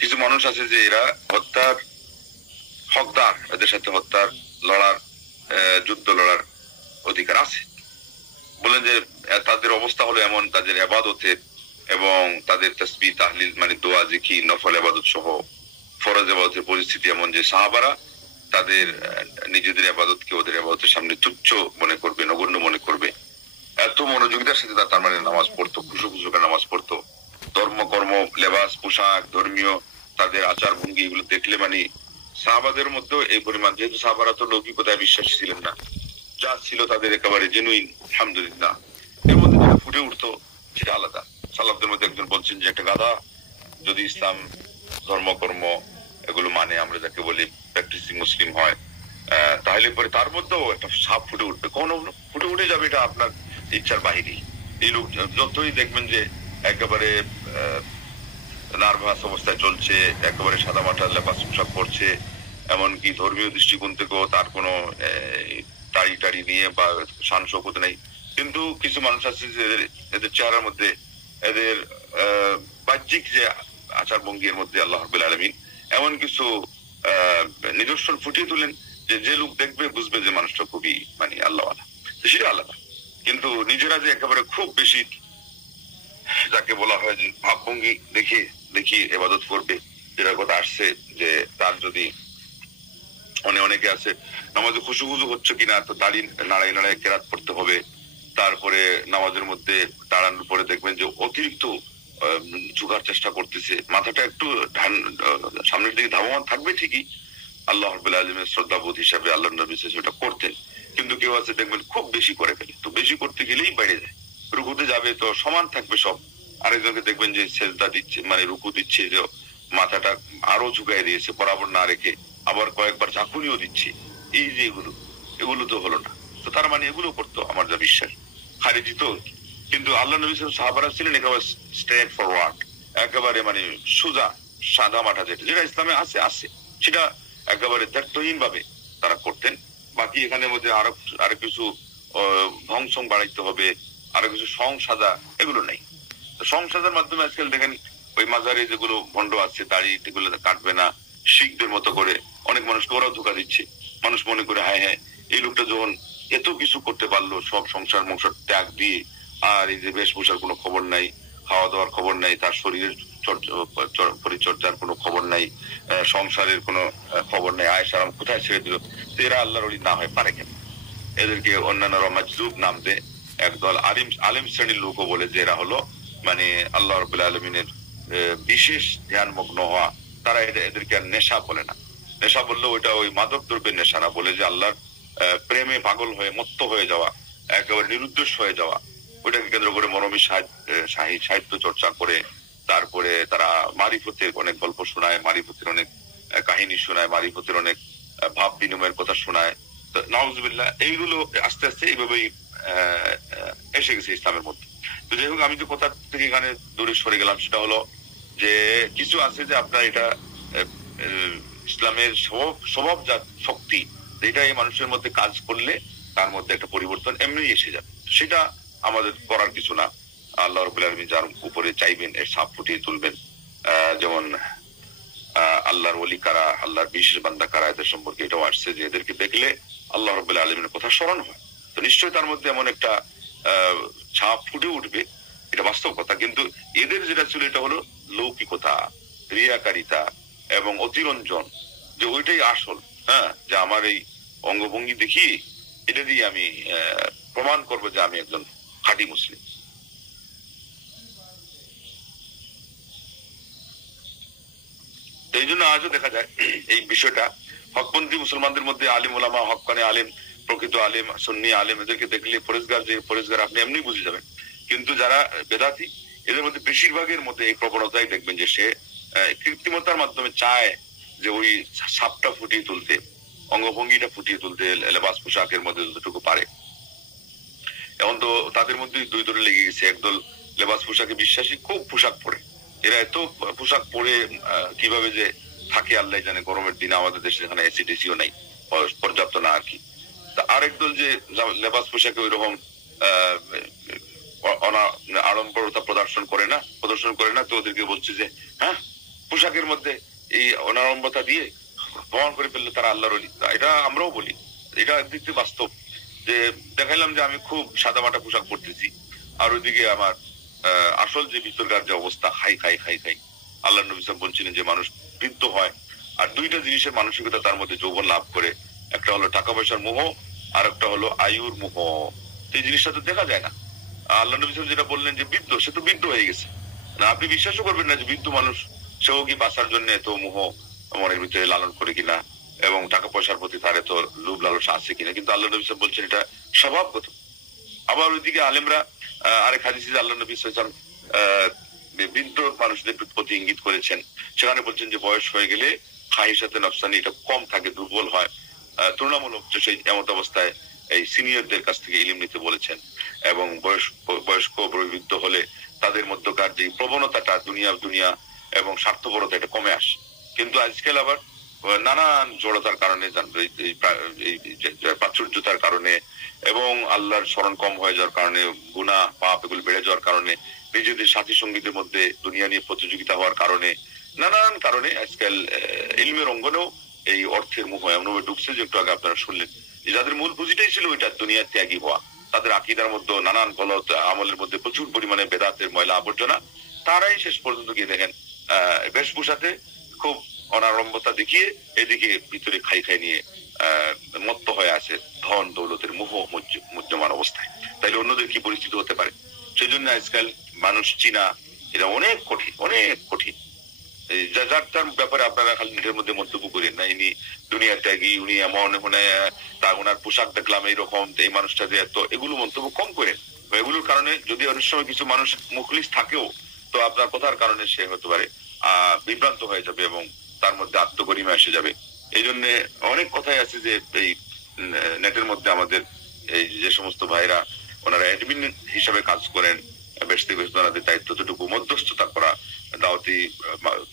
কিছু মানুষ আছে যে এরা হত্যার হকদার, এদের সাথে হত্যার লড়ার যুদ্ধ লড়ার অধিকার আছে। বলেন যে তাদের অবস্থা হলো এমন, তাদের ইবাদতের এবং তাদের তাসবিহ তাহলিল মানে দোয়া জিকির নফল ইবাদত সহ ফরজ ইবাদতের পরিস্থিতি এমন যে সাহাবারা তাদের নিজেদের ইবাদতকে ওদের ইবাদতের সামনে তুচ্ছ মনে করবে, নগণ্য মনে করবে। এত মনোযোগিতার সাথে তার মানে নামাজ পড়তো, খুশু খুশু করে নামাজ পড়তো। ধর্ম কর্ম, লেবাস, পোশাক, ধর্মীয় তাদের আচার ভঙ্গি এগুলো দেখলে মানে সাহাবাদের মধ্যেও এই পরিমাণ, যেহেতু সাহাবারা তো লৌকিকতায় বিশ্বাসী ছিলেন না, যা ছিল তাদের একেবারে জেনুইন, আলহামদুলিল্লাহ, এর মধ্যে যেটা ফুটে উঠতো সেটা আলাদা। সালাফদের মধ্যে একজন বলছেন যে একটা গাধা যদি ইসলাম ধর্মকর্ম এগুলো মানে, আমরা যাকে বলি প্র্যাকটিসিং মুসলিম হয়, তাহলে পরে তার মধ্যেও একটা সাপ ফুটে উঠবে, কখনো ফুটে উঠে যাবে, এটা আপনার ইচ্ছার বাহিরেই। এই লোক যতই দেখবেন যে একেবারে নার্ভাস অবস্থায় চলছে, একেবারে সাদা মাটা লেবাস পোশাক পরছে, এমনকি ধর্মীয় দৃষ্টিকোণ থেকেও তার কোনো টাড়ি নিয়ে বা শান শৌকত নেই, কিন্তু কিছু মানুষ আছে যে এদের চেহারার মধ্যে, এদের বাহ্যিক যে আচার ভঙ্গির মধ্যে আল্লাহ রাব্বুল আলামিন এমন কিছু নিদর্শন ফুটিয়ে তুলেন যে লোক দেখবে বুঝবে যে মানুষটা খুবই মানে আল্লাহওয়ালা, সেটা আলাদা। কিন্তু নিজেরা যে একেবারে খুব বেশি যাকে বলা হয় যে ভাবভঙ্গি দেখি ইবাদত করবে, যেটা কথা আসছে যে তার যদি অনেকে আছে নামাজে খুশু হচ্ছে কিনা, তো দাঁড়িয়ে নাড়াই কেরাত পড়তে হবে, তারপরে নামাজের মধ্যে দাঁড়ানোর পরে দেখবেন যে অতিরিক্ত ঝুঁকার চেষ্টা করতেছে, মাথাটা একটু সামনের দিকে ধাবমান থাকবে ঠিকই, আল্লাহ রাব্বুল আলামিনের শ্রদ্ধাবোধ হিসাবে আল্লাহ নবী সেটা করতেন। কিন্তু কেউ আছে দেখবেন খুব বেশি করে ফেলে, তো বেশি করতে গেলেই বেড়ে যায়, রুকুতে যাবে তো সমান থাকবে সব, আরেকজনকে দেখবেন যে সেজদা দিচ্ছে মানে রুকু দিচ্ছে যে মাথাটা আরো ঝুঁকাই দিয়েছে বরাবর না রেখে, আবার কয়েকবার ঝাঁকুনিও দিচ্ছে, এই যে এগুলো তো হলো না। তো তার মানে এগুলো করতো আমার যা বিশ্বাস খারিজি তো। কিন্তু আল্লাহ নবী সাহাবারা ছিলেন একেবারে স্ট্রেট ফরওয়ার্ড, একেবারে মানে সোজা সাদা মাঠা, যেটা ইসলামে আছে সেটা একেবারে দায়িত্বহীন ভাবে তারা করতেন। বাকি এখানের মধ্যে আরো কিছু ভংসং বাড়াইতে হবে, আরো কিছু সং সাজা, এগুলো নেই। সং সাজার মাধ্যমে আজকাল দেখেন ওই মাজারে যেগুলো ভণ্ড আছে দাড়ি এগুলো কাটবে না, শিখদের মতো করে অনেক মানুষকে ওরাও ধোকা দিচ্ছে। মানুষ মনে করে হ্যাঁ এই লোকটা যখন এত কিছু করতে পারলো, সব সংসার ত্যাগ দিয়ে, আর এই যে বেশভূষার কোনো খবর নাই, খাওয়া দাওয়ার খবর নাই, তার শরীরের পরিচর্যার কোনো খবর নাই, সংসারের কোনো খবর নাই, আয়েশ আরাম কোথায় ছেড়ে দিল, এরা আল্লাহর ওলি না হয় পারে কেন? এদেরকে অন্যান্যরা মাজজুব নাম দেয়, একদল আলিম শ্রেণীর লোকও বলে যে এরা হলো মানে আল্লাহ রাব্বুল আলামিনের বিশেষ ধ্যানমগ্ন হওয়া। তারা এদেরকে আর নেশা বলে না, নেশা বললে ওইটা ওই মাদক দ্রব্যের নেশা না, বলে যে আল্লাহর প্রেমে পাগল হয়ে মত্ত হয়ে যাওয়া, একেবারে নিরুদ্দেশ হয়ে যাওয়া, ওইটাকে কেন্দ্র করে মরমী সাহিত্য চর্চা করে, তারপরে তারা মারিফতের অনেক গল্প শোনায়, মারিফতের অনেক কাহিনী শোনায়, মারিফতের অনেক ভাব বিনিময়ের কথা শোনায়। তো নাউজুবিল্লাহ, এইগুলো আস্তে আস্তে এইভাবেই এসে গেছে ইসলামের মধ্যে। তো যাই হোক, আমি যে কথা থেকে এখানে দূরে সরে গেলাম সেটা হলো যে কিছু আছে যে আপনার এটা ইসলামের স্বভাবজাত শক্তি, যেটা এই মানুষের মধ্যে কাজ করলে তার মধ্যে একটা পরিবর্তন এমনি এসে যাবে, সেটা আমাদের করার কিছু না। আল্লাহ রাব্বুল আলামিন যার উপরে চাইবেন এর ছাপ ফুটিয়ে তুলবেন। যেমন আল্লাহর ওলি কারা, আল্লাহর বিশেষ বান্দা কারা, এদের সম্পর্কে এটাও আসছে যে এদেরকে দেখলে আল্লাহ রাব্বুল আলামিনের কথা স্মরণ হয়। তো নিশ্চয়ই তার মধ্যে এমন একটা ছাপ ফুটে উঠবে, এটা বাস্তব কথা। কিন্তু এদের যেটা ছিল এটা হলো লৌকিকতা, রিয়াকারিতা এবং অতিরঞ্জন, যে ওইটাই আসল। হ্যাঁ, যে আমার এই অঙ্গভঙ্গি দেখি এটা দিয়ে আমি প্রমাণ করবো যে আমি একজন খাঁটি মুসলিম। এই জন্য আজও দেখা যায় এই বিষয়টা হকপন্থী মুসলমানদের মধ্যে আলিম ওলামা, হক্কানি আলিম, প্রকৃত আলিম, সুন্নি আলিম, এদেরকে দেখলে পরেজগার, যে পরেজগার আপনি এমনি বুঝে যাবেন। কিন্তু যারা বেদাতি, এদের মধ্যে বেশিরভাগের মধ্যে এই প্রবণতাই দেখবেন যে সে কৃত্রিমতার মাধ্যমে চায় যে ওই ছাপটা ফুটিয়ে তুলতে, অঙ্গভঙ্গিটা ফুটিয়ে তুলতে লেবাস পোশাকের মধ্যে যতটুকু পারে। এখন তো তাদের মধ্যে দুই দলে লেগে গেছে। একদল লেবাস পোশাকে বিশ্বাসী, খুব পোশাক পরে, এরা এত পোশাক পরে কিভাবে যে থাকে আল্লাহ জানে। গরমের দিনে আমাদের দেশে এখানে এসি টেসিও নাই, পর্যাপ্ত না আর কি। আরেক দল যে লেবাস পোশাকে ওই রকম আড়ম্বরতা প্রদর্শন করে না, তো ওদেরকে বলছে যে হ্যাঁ, পোশাকের মধ্যে এই অনাড়ম্বরতা দিয়ে প্রমাণ করে ফেললে তারা আল্লাহর ওলি। এটা আমরাও বলি, এটা একদিক থেকে বাস্তব। যে দেখাইলাম যে আমি খুব সাদামাটা পোশাক পরতেছি, আর ওইদিকে আমার আসল যে ভিতরকার যে অবস্থা, খাই। আল্লাহ নবী সাল্লাল্লাহু আলাইহি ওয়াসাল্লাম বলছিলেন যে মানুষ বৃদ্ধ হয় আর দুইটা জিনিসের মানসিকতা তার মধ্যে যৌবন লাভ করে, একটা হলো টাকা পয়সার মোহ, আর একটা হলো আয়ুর মোহ। এই জিনিসটা তো দেখা যায় না। আল্লাহ নবী সাল্লাল্লাহু আলাইহি ওয়াসাল্লাম যেটা বললেন যে বৃদ্ধ, সে তো বৃদ্ধ হয়ে গেছে না, আপনি বিশ্বাসও করবেন না যে বৃদ্ধ মানুষ সেও কি বাঁচার জন্য এত মোহ মনের ভিতরে লালন করে কিনা, এবং টাকা পয়সার প্রতি তার এত লোভ লালসা আছে কিনা। কিন্তু আল্লাহ নবী সাল্লাল্লাহু আলাইহি ওয়াসাল্লাম বলছেন এটা স্বভাবগত। আবার ওইদিকে আলেমরা আরেক হাদিসে আল্লাহ নবী সাল্লাল্লাহু আলাইহি ওয়াসাল্লাম বৃদ্ধ মানুষদের প্রতি ইঙ্গিত করেছেন। সেখানে বলছেন যে বয়স হয়ে গেলে খাহিসাতে নফসানি এটা কম থাকে, দুর্বল হয়। তুলনামূলক সেই এমত অবস্থায় এই সিনিয়রদের কাছ থেকে ইলম নিতে বলেছেন। এবং বয়স্ক বৃদ্ধ হলে তাদের মধ্যকার যে প্রবণতাটা দুনিয়া এবং স্বার্থপরতা এটা কমে আসে। কিন্তু আজকাল আবার নানান জড়তার কারণে, প্রাচুর্যতার কারণে এবং আল্লাহর স্মরণ কম হয়ে যাওয়ার কারণে, গুনাহ পাপ এগুলো বেড়ে যাওয়ার কারণে, নিজেদের সাথী সঙ্গীদের মধ্যে দুনিয়া নিয়ে প্রতিযোগিতা হওয়ার কারণে, নানান কারণে আজকাল ইলমের অঙ্গনেও এই অর্থের মোহ এমনভাবে ঢুকছে যে একটু আগে আপনারা শুনলেন যে যাদের মূল পুঁজিটাই ছিল ওইটা দুনিয়ার ত্যাগী হওয়া, তাদের আকীদার মধ্যে নানান গলত আমলের মধ্যে প্রচুর পরিমাণে বেদাতের ময়লা আবর্জনা, তারাই শেষ পর্যন্ত গিয়ে দেখেন বেশভূষাতে খুব অনারম্বতা দেখিয়ে এদিকে ভিতরে খাই নিয়ে মত্ত হয়ে আছে ধন দৌলতের মোহ মুহ্যমান অবস্থায়। তাইলে অন্যদের কি পরিস্থিতি হতে পারে? সেই জন্য আজকাল মানুষ চিনা এটা অনেক কঠিন। যার তার ব্যাপারে আপনারা খালি নিজের মধ্যে মন্তব্য করেন না, ইনি দুনিয়ার ত্যাগী, উনি এমন তা ওনার পোশাক দেখলাম এইরকম, এই মানুষটা যে এত, এগুলো মন্তব্য কম করেন। এগুলোর কারণে যদি অনেক সময় কিছু মানুষ মুখলিস থাকেও, তো আপনার কথার কারণে সে হতে পারে বিভ্রান্ত হয়ে যাবে এবং তার মধ্যে আত্মগরিমা এসে যাবে। এই জন্য অনেক কথাই আছে যে এই নেটের মধ্যে আমাদের এই যে সমস্ত ভাইরা ওনারা অ্যাডমিন হিসাবে কাজ করেন, বেশ থেকে ওনাদের দায়িত্ব যতটুকু মধ্যস্থতা করা, দাওয়াতি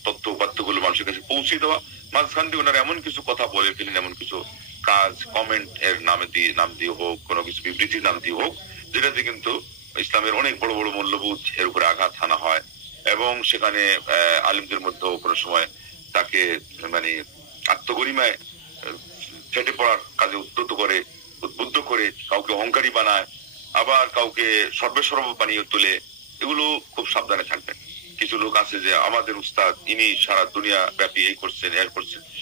তথ্য উপাত্তগুলো মানুষের কাছে পৌঁছে দেওয়া, মাঝখান দিয়ে ওনারা এমন কিছু কথা বলে ফেলেন, এমন কিছু কাজ কমেন্ট এর নাম দিয়ে হোক, কোনো কিছু বিবৃতির নাম দিয়ে হোক, যেটাতে কিন্তু ইসলামের অনেক বড় বড় মূল্যবোধ এর উপরে আঘাত হানা হয়। এবং সেখানে আলিমদের মধ্যেও কোনো সময় তাকে মানে আত্মগরিমায় ফেটে পড়ার কাজে উদ্বুদ্ধ করে কাউকে অহংকারী বানায়, আবার কাউকে সর্বসর্ব বানিয়ে তোলে। এগুলো খুব সাবধানে থাকবেন। কিছু লোক আছে যে আমাদের উস্তাদ, ইনি সারা দুনিয়া ব্যাপী এই করছেন,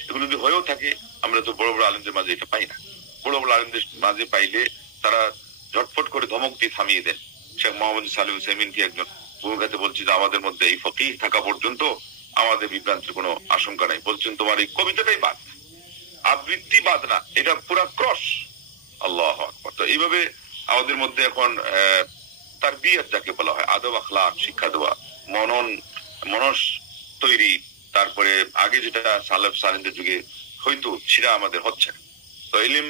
এগুলো যদি হয়েও থাকে, আমরা তো বড় বড় আলিমদের মাঝে এটা পাই না। বড় বড় আলিমদের মাঝে পাইলে তারা ঝটফট করে ধমক দিয়ে থামিয়ে দেন। শেখ মোহাম্মদ সালেহ উসাইমিনকে একজন ভূমিকাতে বলছি যে আমাদের মধ্যে এই ফকিহ থাকা পর্যন্ত আমাদের বিভ্রান্তির কোনো আশঙ্কা নাই। বলছেন তোমার এই কবিতাটাই বাদ, আবৃত্তি বাদ না, এটা পুরা ক্রস। আল্লাহু আকবার। তো এইভাবে আমাদের মধ্যে এখন তারবিয়ত যাকে বলা হয়, আদব আখলাক শিক্ষা দেওয়া, মনস তৈরি, তারপরে আগে যেটা সালেফ সালেনদের যুগে হয়তো সেটা আমাদের হচ্ছে না। তো ইলম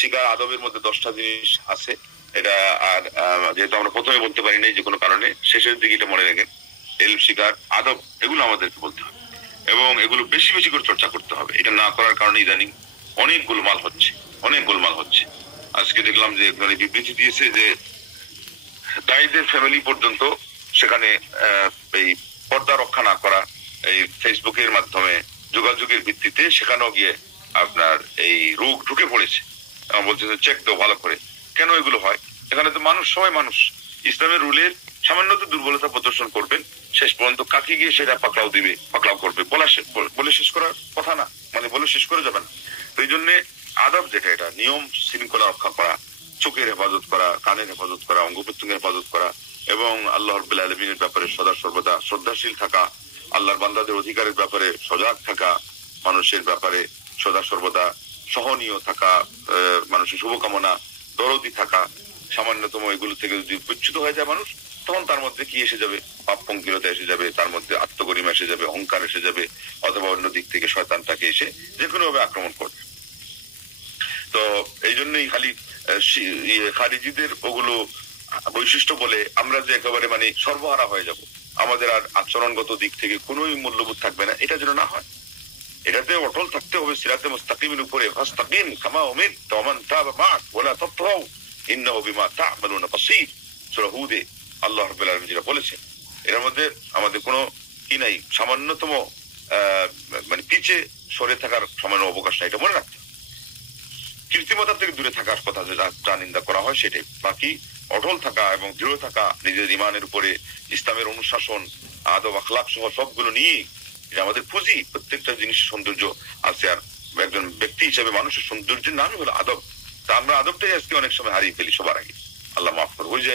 শিখা আদবের মধ্যে 10টা জিনিস আছে। এটা আর যেহেতু আমরা প্রথমে বলতে পারি নাই যে কোনো কারণে, শেষের দিকে এটা মনে রেখে ইলম শিখার আদব এগুলো আমাদেরকে বলতে হবে এবং এগুলো বেশি বেশি করে চর্চা করতে হবে। এটা না করার কারণে ইদানিং অনেক গোলমাল হচ্ছে। আজকে দেখলাম যে বিবৃতি দিয়েছে যে দায়ীদের ফ্যামিলি পর্যন্ত সেখানে এই পর্দা রক্ষা না করা, এই ফেসবুকের মাধ্যমে যোগাযোগের ভিত্তিতে সেখানেও গিয়ে আপনার এই রোগ ঢুকে পড়েছে। বলছে যে চেক দাও ভালো করে। কেন এগুলো হয়? এখানে তো মানুষ, সবাই মানুষ। ইসলামের রুলের সামান্য তো দুর্বলতা প্রদর্শন করবেন, শেষ পর্যন্ত কাকে গিয়ে সেটা পাকড়াও করবে বলে শেষ করার কথা না, মানে বলে শেষ করে যাবে না। তো এই জন্য আদব যেটা, এটা নিয়ম শৃঙ্খলা রক্ষা করা, চোখের হেফাজত করা, কানের হেফাজত করা, অঙ্গ প্রত্যঙ্গের হেফাজত করা এবং আল্লাহ রাব্বুল আলামিনের ব্যাপারে সদা সর্বদা শ্রদ্ধাশীল থাকা, আল্লাহর বান্দাদের অধিকারের ব্যাপারে সজাগ থাকা, মানুষের ব্যাপারে সদা সর্বদা সহনীয় থাকা, মানুষের শুভকামনা, দরদি থাকা। সামান্যতম এগুলো থেকে যদি বিচ্যুত হয়ে যায় মানুষ, তখন তার মধ্যে কি এসে যাবে? পাপ পঙ্কিলতা এসে যাবে, তার মধ্যে আত্মগরিমা এসে যাবে, অহংকার এসে যাবে, অথবা অন্য দিক থেকে শয়তানটাকে এসে যে কোনো ভাবে আক্রমণ করবে। তো এই জন্যই খালি খারিজিদের ওগুলো বৈশিষ্ট্য বলে আমরা যে একেবারে মানে সর্বহারা হয়ে যাব, আমাদের আর আচরণগত দিক থেকে কোন মূল্যবোধ থাকবে না, এটা যেন না হয়। এটাতে অটল থাকতে হবে সিরাতে মুস্তাকিমের উপরে। ফাস্তাকিম কামা উমিরতা ওয়া মান তাবা মা'আক ওয়া লা তাতগাউ ইন্নাহু বিমা তা'মালুনা বাসীর। সূরা হুদে আল্লাহ রাব্বুল আলামিন যেটা বলেছেন, এর মধ্যে আমাদের কোনো কি নাই, সামান্যতম মানে পিছে সরে থাকার সামান্য অবকাশ নাই, এটা মনে রাখতে। কৃত্রিমতা থেকে দূরে থাকার কথা যা নিন্দা করা হয় সেটাই। বাকি অটল থাকা এবং দৃঢ় থাকা নিজের ইমানের উপরে, ইসলামের অনুশাসন, আদব আখলাক সহ সবগুলো নিয়ে এটা আমাদের পুঁজি। প্রত্যেকটা জিনিসের সৌন্দর্য আছে, আর একজন ব্যক্তি হিসেবে মানুষের সৌন্দর্যের নামই হলো আদব। তা আমরা আদবটাই আজকে অনেক সময় হারিয়ে ফেলি সবার আগে। আল্লাহ মাফ করো। ওই যে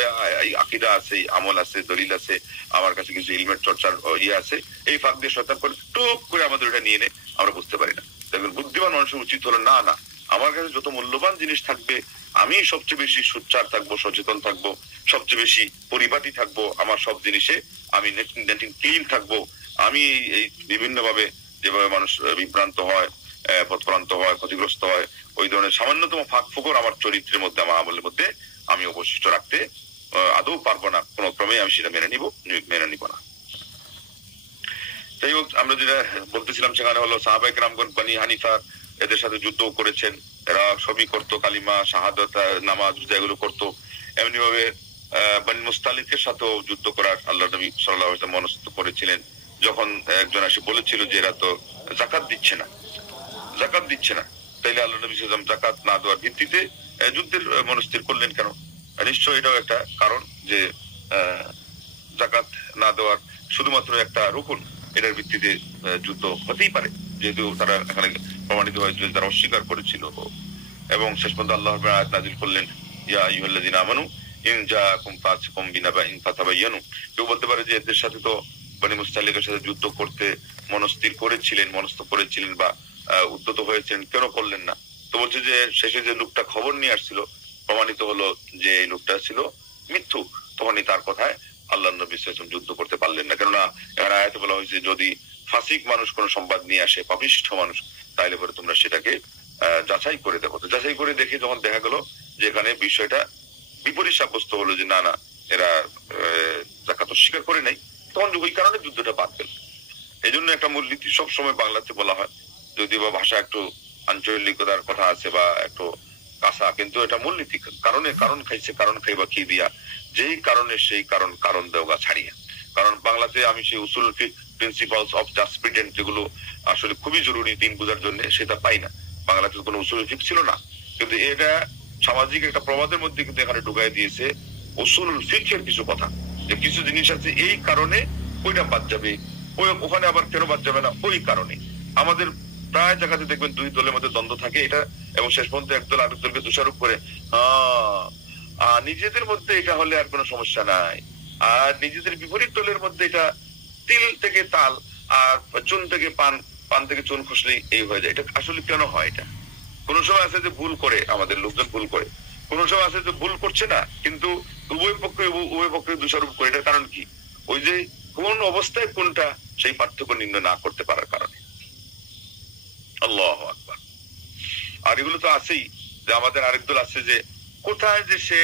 আকিদা আছে, আমল আছে, দলিল আছে, আমার কাছে কিছু ইলমের চর্চার আছে, এই ফাঁক দিয়ে শয়তান করে টুক করে আমাদের এটা নিয়ে নেয়, আমরা বুঝতে পারি না। দেখবেন বুদ্ধিমান মানুষের উচিত হলো না, আমার কাছে যত মূল্যবান জিনিস থাকবে আমি সবচেয়ে বেশি সোচ্চার থাকবো, সচেতন থাকবো, সবচেয়ে বেশি পরিপাটি থাকবো, আমার সব জিনিসে আমি ক্লিন থাকবো। আমি এই বিভিন্ন ভাবে যেভাবে মানুষ বিভ্রান্ত হয়, পথপ্রান্ত হয়, ক্ষতিগ্রস্ত হয়, ওই ধরনের সামান্যতম ফাঁক ফোকর আমার চরিত্রের মধ্যে, আমার আমলের মধ্যে আমি অবশিষ্ট রাখতে আদৌ পারবো না। কোন ক্রমে আমি সেটা মেনে নিব না। যাই হোক, আমরা যেটা বলতেছিলাম সেখানে হলো সাহাবায়ে কেরামগণ বনি হানিফা এদের সাথে যুদ্ধ করেছেন, এরা সবই করতো, কালিমা, শাহাদাত, নামাজ, এগুলো করতো। এমনি ভাবে বনি মুস্তালিকের সাথেও যুদ্ধ করার আল্লাহ নবী সাল্লাল্লাহু আলাইহি ওয়াসাল্লাম মনস্থ করেছিলেন। যখন একজন এসে বলেছিল যে এরা তো যাকাত দিচ্ছে না, তাইলে আল্লাহ নবী সাল্লাল্লাহু আলাইহি ওয়াসাল্লাম যাকাত না দেওয়ার ভিত্তিতে যুদ্ধের মনস্থির করলেন কেন? নিশ্চয় এটাও একটা কারণ যে যাকাত না দেওয়ার শুধুমাত্র একটা রুকুন, এটার ভিত্তিতে যুদ্ধ হতেই পারে, যেহেতু তারা এখানে প্রমাণিত হয়েছিল তারা অস্বীকার করেছিল। এবং শেষ পর্যন্ত আল্লাহ আয়াত নাযিল করলেন, ইয়া আইয়ুহাল্লাযীনা আমানু ইন জাআকুম ফাসিকুম বিনাবাইন ফাতাবায়ানু। কেউ বলতে পারে যে এদের সাথে তো বনি মুস্তালিকের সাথে যুদ্ধ করতে মনস্থ করেছিলেন বা উদ্যত হয়েছেন, কেন করলেন না? তো বলছে যে শেষে যে লোকটা খবর নিয়ে আসছিল, প্রমাণিত হলো যে এই লোকটা ছিল মিথ্যু, তখনই তার কথায় আল্লাহ নবী সাল্লাল্লাহু আলাইহি ওয়াসাল্লাম যুদ্ধ করতে পারলেন না। কেননা এখানে আয়াতে বলা হয়েছে যদি ফাসিক মানুষ কোন সংবাদ নিয়ে আসে, পাপিষ্ঠ মানুষ, তাইলে পরে তোমরা সেটাকে যাচাই করে দেখো। তো যাচাই করে দেখে যখন দেখা গেল যে এখানে বিষয়টা বিপরীত সাব্যস্ত হলো যে না এরা যাকাত অস্বীকার করে নাই, তখন ওই কারণে যুদ্ধটা বাদ গেল। এই জন্য একটা মূলনীতি সবসময় বাংলাতে বলা হয়, যদিও বা ভাষা একটু আঞ্চলিকতার কথা আছে বা একটু কাঁচা, কিন্তু এটা মূলনীতি। কারণ খাইবা কি দিয়া, যেই কারণে সেই কারণ দেওয়া ছাড়িয়া। কারণ বাংলাতে আমি সেই উসুল প্রিন্সিপালস অফ জাসপিডেন্ট যেগুলো আসলে খুবই জরুরি দিন বোঝার জন্য, সেটা পাই না। বাংলাতে কোনো উসুল ফিক ছিল না, কিন্তু এটা সামাজিক একটা প্রবাদের মধ্যে কিন্তু এখানে ঢুকাই দিয়েছে উসুল ফিকের কিছু কথা, যে কিছু জিনিস আছে এই কারণে ওইটা বাদ যাবে, ওখানে আবার কেন বাদ যাবে না, ওই কারণে। আমাদের প্রায় জায়গাতে দেখবেন দুই দলের মধ্যে দ্বন্দ্ব থাকে এটা, এবং শেষ পর্যন্ত একদল আরেক দলকে দোষারোপ করে নিজেদের মধ্যে এটা হলে আর কোনো সমস্যা নাই, আর নিজেদের বিপরীত দলের মধ্যে এটা তিল থেকে তাল আর চুন থেকে পান থেকে চুন খসলেই এই হয়ে যায়। এটা আসলে কেন হয়? এটা কোন সময় আছে যে ভুল করে, আমাদের লোকজন ভুল করে, কোন সময় আছে যে ভুল করছে না, কিন্তু উভয় পক্ষে দোষারোপ করে। এটার কারণ কি? ওই যে কোন অবস্থায় কোনটা, সেই পার্থক্য নির্ণয় না করতে পারার কারণে। আল্লাহু আকবার। আর এগুলো তো আছেই, যে আমাদের আরেক দল আছে যে কোথায় যে সে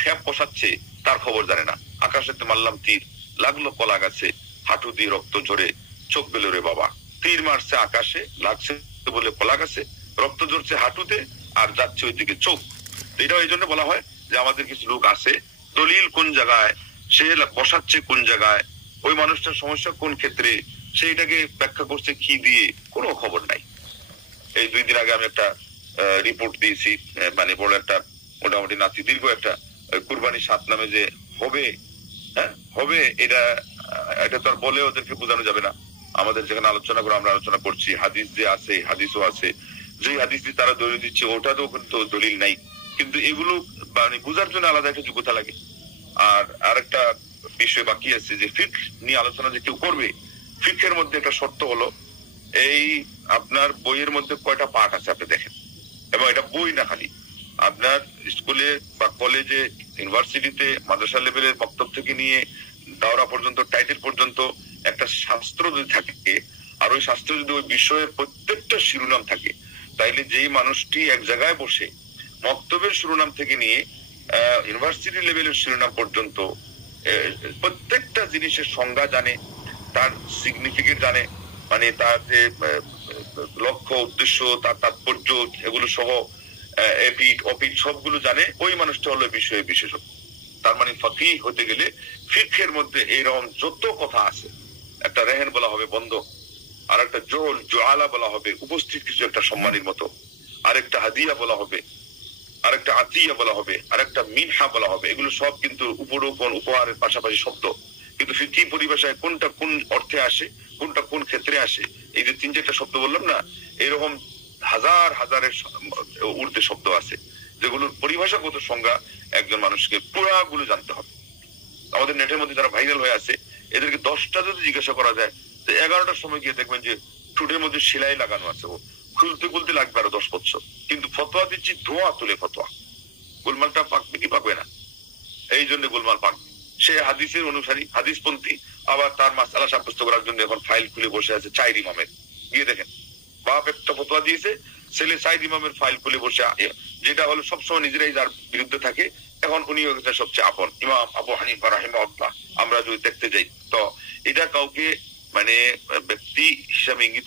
খেপ বসাচ্ছে তার খবর জানে না। আকাশেতে মারলাম তীর, লাগলো কলা গাছে, হাঁটু দিয়ে রক্ত ঝরে, চোখ বেলো রে বাবা। তীর মারছে আকাশে, লাগছে বলে কলা গাছে, রক্ত ঝরছে হাঁটুতে, আর যাচ্ছে ওইদিকে চোখ। এটা এই জন্য বলা হয় যে আমাদের কিছু লোক আছে, দলিল কোন জায়গায়, সে বসাচ্ছে কোন জায়গায়, ওই মানুষটার সমস্যা কোন ক্ষেত্রে, সেইটাকে ব্যাখ্যা করছে কি দিয়ে, কোনো খবর নাই। এই 2 দিন আগে আমি একটা রিপোর্ট দিয়েছি, মানে বড় একটা মোটামুটি নাতি দীর্ঘ একটা কুরবানি 7 নামে যে হবে, হ্যাঁ হবে, এটা তো আর বলে ওদেরকে বোঝানো যাবে না। আমাদের যেখানে আলোচনা করে আমরা আলোচনা করছি, হাদিস যে আছে, হাদিসও আছে, যে হাদিস তারা দলিল দিচ্ছে ওটাতেও কিন্তু দলিল নাই। কিন্তু এগুলো মানে বোঝার জন্য আলাদা একটা যোগ্যতা লাগে। আর আরেকটা বিষয় বাকি আছে, যে ফিকহ নিয়ে আলোচনা যে কেউ করবে, ফিকহের মধ্যে একটা শর্ত হলো, এই আপনার বইয়ের মধ্যে কয়টা পার্ট আছে আপনি দেখেন। এবং এটা বই না, খালি আপনার স্কুলে বা কলেজে, ইউনিভার্সিটিতে, মাদ্রাসা লেভেলের বক্তব্য থেকে নিয়ে দাওরা পর্যন্ত, টাইটেল পর্যন্ত একটা শাস্ত্র যদি থাকে, আর ওই শাস্ত্র যদি ওই বিষয়ের প্রত্যেকটা শিরোনাম থাকে, তাইলে যেই মানুষটি এক জায়গায় বসে বক্তব্যের শিরোনাম থেকে নিয়ে ইউনিভার্সিটি লেভেলের শিরোনাম পর্যন্ত প্রত্যেকটা জিনিসের সংজ্ঞা জানে, তার সিগনিফিকেন্ট জানে, মানে তার যে লক্ষ্য, উদ্দেশ্য, তার তাৎপর্য, এগুলো সহ এপিট অপিট সবগুলো জানে, ওই মানুষটা হলো বিষয়ে বিশেষজ্ঞ। তার মানে ফাকিহ হতে গেলে ফিকহের মধ্যে এইরকম যত কথা আছে, একটা রেহেন বলা হবে বন্ধ, আর একটা জোয়ালা বলা হবে উপস্থিত কিছু একটা সম্মানের মতো, আরেকটা হাদিয়া বলা হবে, আরেকটা আতিয়া বলা হবে, আরেকটা মিনহা বলা হবে। এগুলো সব কিন্তু উপরোপণ, উপহারের পাশাপাশি শব্দ, কিন্তু ফিকহি পরিভাষায় কোনটা কোন অর্থে আসে, কোনটা কোন ক্ষেত্রে আসে, এই যে 3-4টা শব্দ বললাম না, এরকম হাজারের ঊর্ধ্বে শব্দ আছে, যেগুলোর পরিভাষাগত সংজ্ঞা একজন মানুষকে পুরাগুলো জানতে হবে। আমাদের নেটের মধ্যে যারা ভাইরাল হয়ে আছে, এদেরকে 10টা যদি জিজ্ঞাসা করা যায়, তো 11টার সময় গিয়ে দেখবেন যে ঠোঁটের মধ্যে সেলাই লাগানো আছে, ও খুলতে লাগবে আরো 10 বছর, কিন্তু ফতোয়া দিচ্ছি ধোয়া তুলে ফতোয়া। গোলমালটা পাকবে কি পাকবে না, এই জন্য গোলমাল পাকবে। সে হাদিসের অনুসারী, হাদিসপন্থী, আবার তার মাসআলা সাব্যস্ত করার জন্য এখন ফাইল খুলে বসে আছে 4 ইমামের। গিয়ে দেখেন, বাপ একটা ফতোয়া দিয়েছে, ছেলে 4 ইমামের ফাইল খুলে বসে, যেটা হলো সবসময় নিজেরাই যার বিরুদ্ধে থাকে, এখন উনি সবচেয়ে আপন ইমাম আবু হানিফা রাহিমাহুল্লাহ। আমরা যদি দেখতে যাই, তো এটা কাউকে মানে ব্যক্তি হিসাবে ইঙ্গিত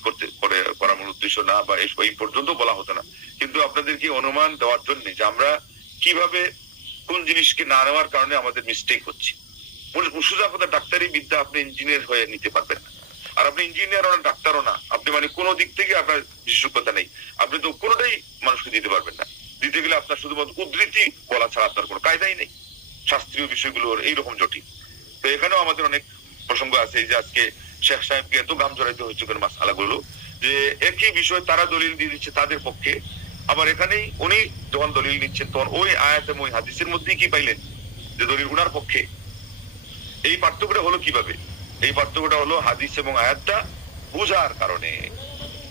করার উদ্দেশ্য না, বা এই পর্যন্ত বলা হতো না, কিন্তু আপনাদেরকে অনুমান দেওয়ার জন্য যে আমরা কিভাবে কোন জিনিসকে না নেওয়ার কারণে আমাদের মিস্টেক হচ্ছে। সোজা কথা, ডাক্তারি বিদ্যা আপনি ইঞ্জিনিয়ার হয়ে নিতে পারবেন না, আর আপনি ইঞ্জিনিয়ারও না, ডাক্তারও না, আপনি মানে কোনো দিক থেকে আপনার বিশেষজ্ঞতা নেই, আপনি তো কোনোটাই মানুষকে দিতে পারবেন না। দিতে গেলে আপনার শুধুমাত্র উদ্ধৃতি বলা ছাড়া আপনার কোনো কায়দাই নেই। শাস্ত্রীয় বিষয়গুলোর এইরকম জটিল। তো এখানেও আমাদের অনেক প্রসঙ্গ আছে, যে আজকে শেখ সাহেবকে এত গাম জড়াইতে হচ্ছে কোন মাসআলাগুলো, যে একই বিষয় তারা দলিল দিয়ে দিচ্ছে তাদের পক্ষে, আবার এখানেই উনি যখন দলিল নিচ্ছেন তখন ওই আয়াত এবং ওই হাদিসের মধ্যেই কি পাইলেন যে দলিল উনার পক্ষে। এই পার্থক্যটা হলো কিভাবে? এই পার্থক্যটা হলো হাদিস এবং আয়াতটা বুঝার কারণে।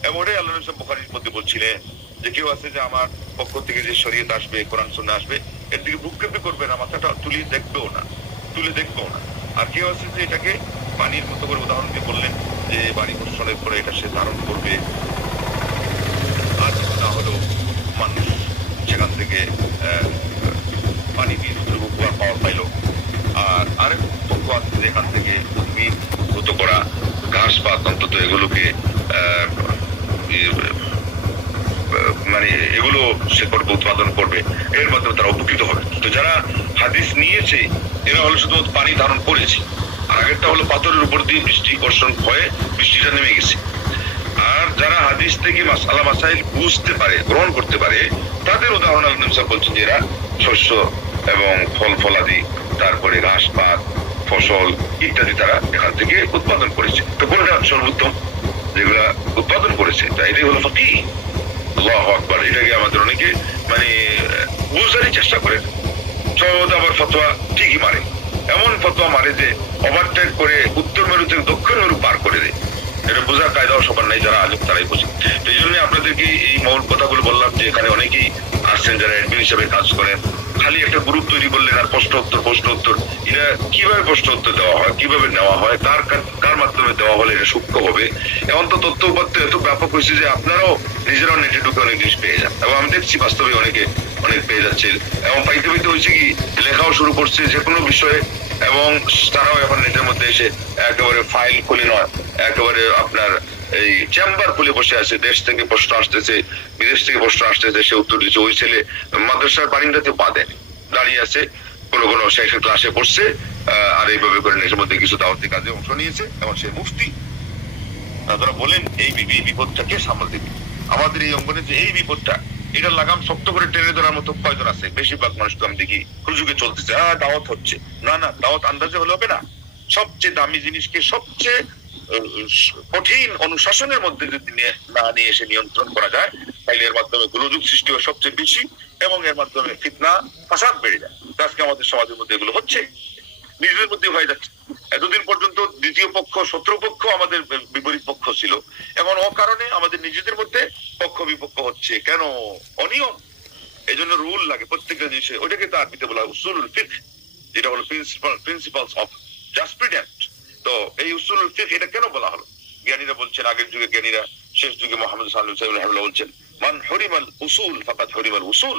এবং ওটাই আল্লাহ নবী বুখারীর মধ্যে বলছিলেন যে কেউ আছে যে আমার পক্ষ থেকে যে শরীয়ত আসবে, কোরআন সুন্নাহ আসবে, এর দিকে ভ্রুক্ষেপই করবে না, মাথাটা তুলে দেখবেও না। আর কেউ আছে যে এটাকে পানির মতো করে উদাহরণ দিয়ে বললেন যে বাড়ি বর্ষণের পরে এটা সে ধারণ করবে, আর না হলো মানুষ সেখান থেকে পানি দিয়ে উপকার পাইল। আর আরেক পক্ষ আছে যেখান থেকে উদ্ভিদ উৎপন্ন করা, ঘাস পাত অন্তত এগুলোকে মানে এগুলো সে করবে, উৎপাদন করবে, এর মাধ্যমে তারা উপকৃত হবে। তো যারা হাদিস নিয়েছে এরা হলো শুধুমাত্র পানি ধারণ করেছে, আগেরটা হলো পাথরের উপর দিয়ে বৃষ্টি বর্ষণ হয়ে বৃষ্টিটা নেমে গেছে। আর যারা হাদিস থেকে মাসআলা মাসাইল বুঝতে পারে, গ্রহণ করতে পারে, তাদের উদাহরণ আল্লাহ নবী সাল্লাল্লাহু আলাইহি ওয়াসাল্লাম বলছেন যে এরা শস্য এবং ফল ফলাদি, তারপরে ঘাস পাত, ফসল ইত্যাদি তারা এখান থেকে উৎপাদন করেছে। তো কোনটা সর্বোত্তম? যেগুলা উৎপাদন করেছে, তাই এটাই হলো ফাকিহ। আল্লাহু আকবার। এটাকে আমাদের অনেকে মানে বুঝারই চেষ্টা করে, সহজ আবার ফতোয়া ঠিকই মারে, এমন ফতোয়া মারে যে ওভারটেক করে উত্তর মেরু থেকে দক্ষিণ মেরু পার করে দেয়। এটা বোঝার কায়দাও সবার নাই, যারা আলেম তারাই বোঝে। এই জন্য আপনাদেরকে এই মূল কথাগুলো বললাম, যে এখানে অনেকেই আছে করছেন, যারা অ্যাডমিন হিসেবে কাজ করেন, খালি একটা গ্রুপ তৈরি করলেন আর প্রশ্ন উত্তর এটা কিভাবে প্রশ্ন উত্তর দেওয়া হয়, কিভাবে নেওয়া হয়, কার মাধ্যমে দেওয়া হলে এটা সূক্ষ্ম হবে। এখন তো তথ্য উপাত্ত এত ব্যাপক হয়েছে যে আপনারাও নিজেরাও নেটে ঢুকে অনেক জিনিস পেয়ে যান, এবং আমি দেখছি বাস্তবে অনেকে অনেক পেয়ে যাচ্ছে, এবং পাইতে হয়েছে কি লেখাও শুরু করছে যে কোনো বিষয়ে, এবং তারাও এখন নেটের মধ্যে এসে একেবারে ফাইল খুলে নয়, একেবারে আপনার এই চেম্বার খুলে বসে আছে, দেশ থেকে প্রশ্ন আসতেছে, বিদেশ থেকে প্রশ্ন আসতেছে, সে উত্তর দিচ্ছে। ওই ছেলে মাদ্রাসার বারিন্দাতে পা দেয়, দাঁড়িয়ে আছে, কোনো সে ক্লাসে পড়ছে, আর এইভাবে করে নিজের মধ্যে কিছু দাওয়াতি কাজে অংশ নিয়েছে, এবং সে মুফতি। তারা বলেন এই বিপদটা কে সামাল দেবে? আমাদের এই অঙ্গনে যে এই বিপদটা, এটা লাগাম শক্ত করে টেনে ধরার মতো কয়জন আছে? বেশিরভাগ মানুষ তো আমি দেখি হুজুগে চলতেছে, দাওয়াত হচ্ছে, না দাওয়াত আন্দাজে হলে হবে না। সবচেয়ে দামি জিনিসকে সবচেয়ে কঠিন অনুশাসনের মধ্যে যদি না নিয়ে এসে নিয়ন্ত্রণ করা যায়, তাহলে এর মাধ্যমে গোলযোগ সৃষ্টি হয় সবচেয়ে বেশি, এবং এর মাধ্যমে ফিতনা ফাসাদ বেড়ে যায়। আজকে আমাদের সমাজের মধ্যে এগুলো হচ্ছে, নিজেদের মধ্যে হয়ে যাচ্ছে। এতদিন পর্যন্ত দ্বিতীয় পক্ষ, শত্রুপক্ষ আমাদের বিপরীত পক্ষ ছিল, এখন অকারণে আমাদের নিজেদের মধ্যে পক্ষ বিপক্ষ হচ্ছে। কেন? অনিয়ম। এই জন্য রুল লাগে প্রত্যেকটা জিনিসে। ওইটাকে তো আরবিতে বলা হয় উসুলুল ফিকহ, যেটা হলো প্রিন্সিপালস অফ জাসপ্রিডেন্ট। তো এই উসুলুল ফিকহ এটা কেন বলা হলো? জ্ঞানীরা বলছেন, আগের যুগে জ্ঞানীরা, শেষ যুগে মোহাম্মদ সাল্লাল্লাহু আলাইহি ওয়াসাল্লাম বলছেন, মান হুরিমাল উসুল ফাকাদ হুরিমাল উসুল।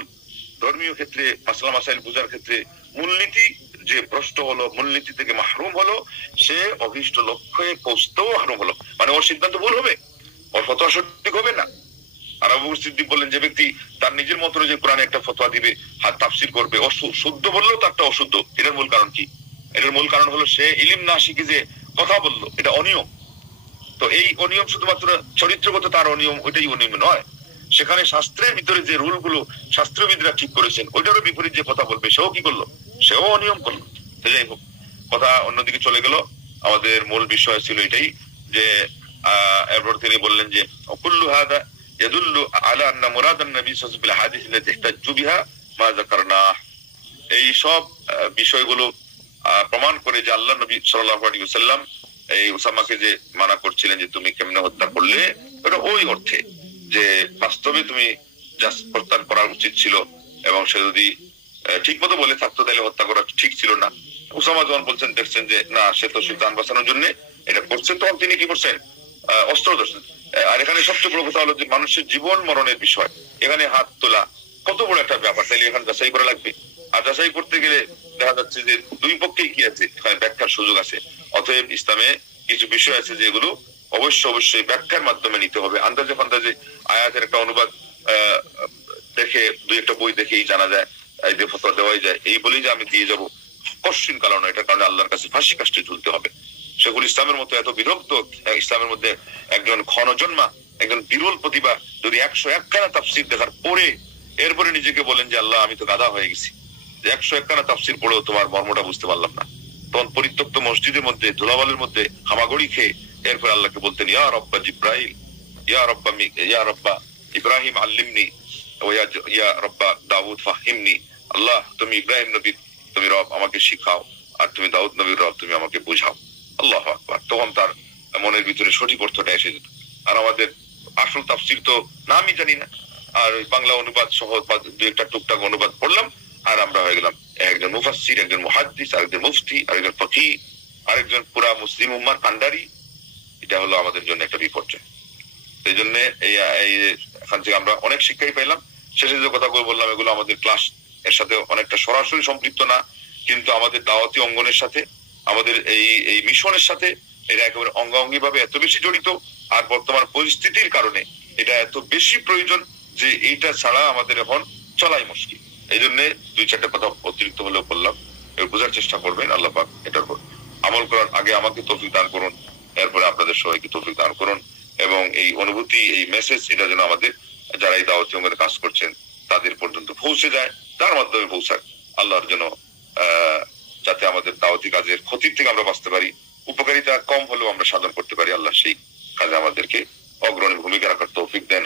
ধর্মীয় ক্ষেত্রে, মাসলা মাসাইল বুঝার ক্ষেত্রে মূলনীতি যে ভ্রষ্ট হলো, মূলনীতি থেকে মাহরুম হলো, সে অভীষ্ট লক্ষ্যে পৌঁছতেও মাহরুম হলো। মানে ওর সিদ্ধান্ত ভুল হবে, ওর ফতোয়া সঠিক হবে না। আর আবু বকর সিদ্দিক বললেন, যে ব্যক্তি তার নিজের মতো যে কোরআনে একটা ফতোয়া দিবে, হাত তাফসীর করবে, শুদ্ধ বললেও তারটা অশুদ্ধ। এটার মূল কারণ কি? এটার মূল কারণ হলো সে ইলম না শিখে যে কথা বললো, এটা অনিয়ম। তো এই অনিয়ম শুধুমাত্র চরিত্রগত তার অনিয়ম, ওইটাই অনিয়ম নয়। সেখানে শাস্ত্রের ভিতরে যে রুল গুলো শাস্ত্রবিদরা ঠিক করেছেন, ওইটারও বিপরীত যে কথা বলবে, সেও কি করলো? সেও অনিয়ম করলো। যাই হোক, কথা অন্যদিকে চলে গেল। আমাদের মূল বিষয় ছিল এটাই, যে এরপর তিনি বললেন যে কুল্লু হাদা ইয়াদুল্লু আলা আন্না মুরাদান নবী সাল্লাল্লাহু আলাইহি ওয়াসাল্লাম বিল হাদিস আল্লাতী ইহতাজ্জু বিহা মা যাকারনা। এই সব বিষয়গুলো প্রমাণ করে যে আল্লাহ নবী সাল্লাল্লাহু আলাইহি ওয়াসাল্লাম এই উসামাকে যে মানা করছিলেন যে তুমি কেমনে হত্যা করলে, এটা ওই অর্থে যে বাস্তবে তুমি প্রত্যান করা উচিত ছিল, এবং সে যদি ঠিক মতো বলে থাকতো তাহলে হত্যা করা ঠিক ছিল না। উসামা যখন বলছেন, দেখছেন যে না, সে তো যান বাঁচানোর জন্য এটা করছেন, তখন তিনি কি করছেন? অস্ত্র ধরছেন। আর এখানে সবচেয়ে বড় কথা হলো যে মানুষের জীবন মরণের বিষয়, এখানে হাত তোলা কত বড় একটা ব্যাপার, তাইলে এখানে যাচাই করা লাগবে। আর যাচাই করতে গেলে দেখা যাচ্ছে যে দুই পক্ষেই কি আছে, এখানে ব্যাখ্যার সুযোগ আছে। অতএব ইসলামে কিছু বিষয় আছে যেগুলো অবশ্যই ব্যাখ্যার মাধ্যমে নিতে হবে। আন্দাজে ফান্দাজে আয়াতের একটা অনুবাদ দেখে, দুই একটা বই দেখেই জানা যায়, এই যে ফতোয়া দেওয়াই যায়, এই বলেই যে আমি দিয়ে যাবো, কশ্চিন কারণ এটার কারণে আল্লাহর কাছে ফাঁসি কাষ্টে ঝুলতে হবে। শেখুল ইসলামের মতো এত বিরক্ত, ইসলামের মধ্যে একজন ক্ষণজন্মা, একজন বিরল প্রতিভা, যদি 101 খানা তাফসীর দেখার পরে এরপরে নিজেকে বলেন যে আল্লাহ আমি তো গাধা হয়ে গেছি, যে 101 খানা তাফসীর পড়েও তোমার মর্মটা বুঝতে পারলাম না, তখন পরিত্যক্ত মসজিদের মধ্যে ধুলাবালির মধ্যে হামাগুড়ি খেয়ে এরপরে আল্লাহকে বলতেন, ইয়া রব্বা জিব্রাইল, ইয়া রব্বা ইব্রাহিম আল্লিমনি, ইয়া রব্বা দাউদ ফাহিমনি। আল্লাহ তুমি ইব্রাহিম নবী তুমি রব আমাকে শিখাও, আর তুমি দাউদ নবীর রব তুমি আমাকে বুঝাও। আল্লাহু আকবার। তখন তার মনের ভিতরে সঠিক অর্থটা এসে যেত। আর আমাদের আসল তাফসীর তো নামই জানি না, আর বাংলা অনুবাদ সহ দু একটা টুকটাক অনুবাদ পড়লাম, আর আমরা হয়ে গেলাম একজন মুফাসসির, একজন মুহাদ্দিস, আরেকজন মুফতি, আরেকজন ফকিহ, আরেকজন পুরা মুসলিম উম্মার কান্ডারি। এটা হলো আমাদের জন্য একটা বিপর্যয়। এই জন্য এখান থেকে আমরা অনেক শিক্ষাই পেলাম। শেষে যে কথাগুলো বললাম, এগুলো আমাদের ক্লাস এর সাথে অনেকটা সরাসরি সম্পৃক্ত না, কিন্তু আমাদের দাওয়াতি অঙ্গনের সাথে, আমাদের এই মিশনের সাথে এটা একেবারে অঙ্গাঙ্গি ভাবে এত বেশি জড়িত। আর বর্তমান পরিস্থিতির কারণে এটা এত বেশি প্রয়োজন যে এইটা ছাড়া আমাদের এখন চলাই মুশকিল। এই জন্য দুই চারটা কথা অতিরিক্ত হলেও বললাম, বোঝার চেষ্টা করবেন। আল্লাহ পাক এটার উপর আমল করার আগে আমাকে তৌফিক দান করুন, এরপরে আপনাদের সবাইকে তৌফিক দান করুন, এবং এই অনুভূতি, এই মেসেজ, এটা যেন আমাদের যারা এই দাওয়াতি অঙ্গনে কাজ করছেন তাদের পর্যন্ত পৌঁছে যায়, তার মাধ্যমে পৌঁছায়। আল্লাহর জন্য যাতে আমাদের দাওয়াতি কাজের ক্ষতির থেকে আমরা বাঁচতে পারি, উপকারিতা কম হলেও আমরা সাধন করতে পারি, আল্লাহ সেই কাজে আমাদেরকে অগ্রণী ভূমিকা রাখার তৌফিক দেন।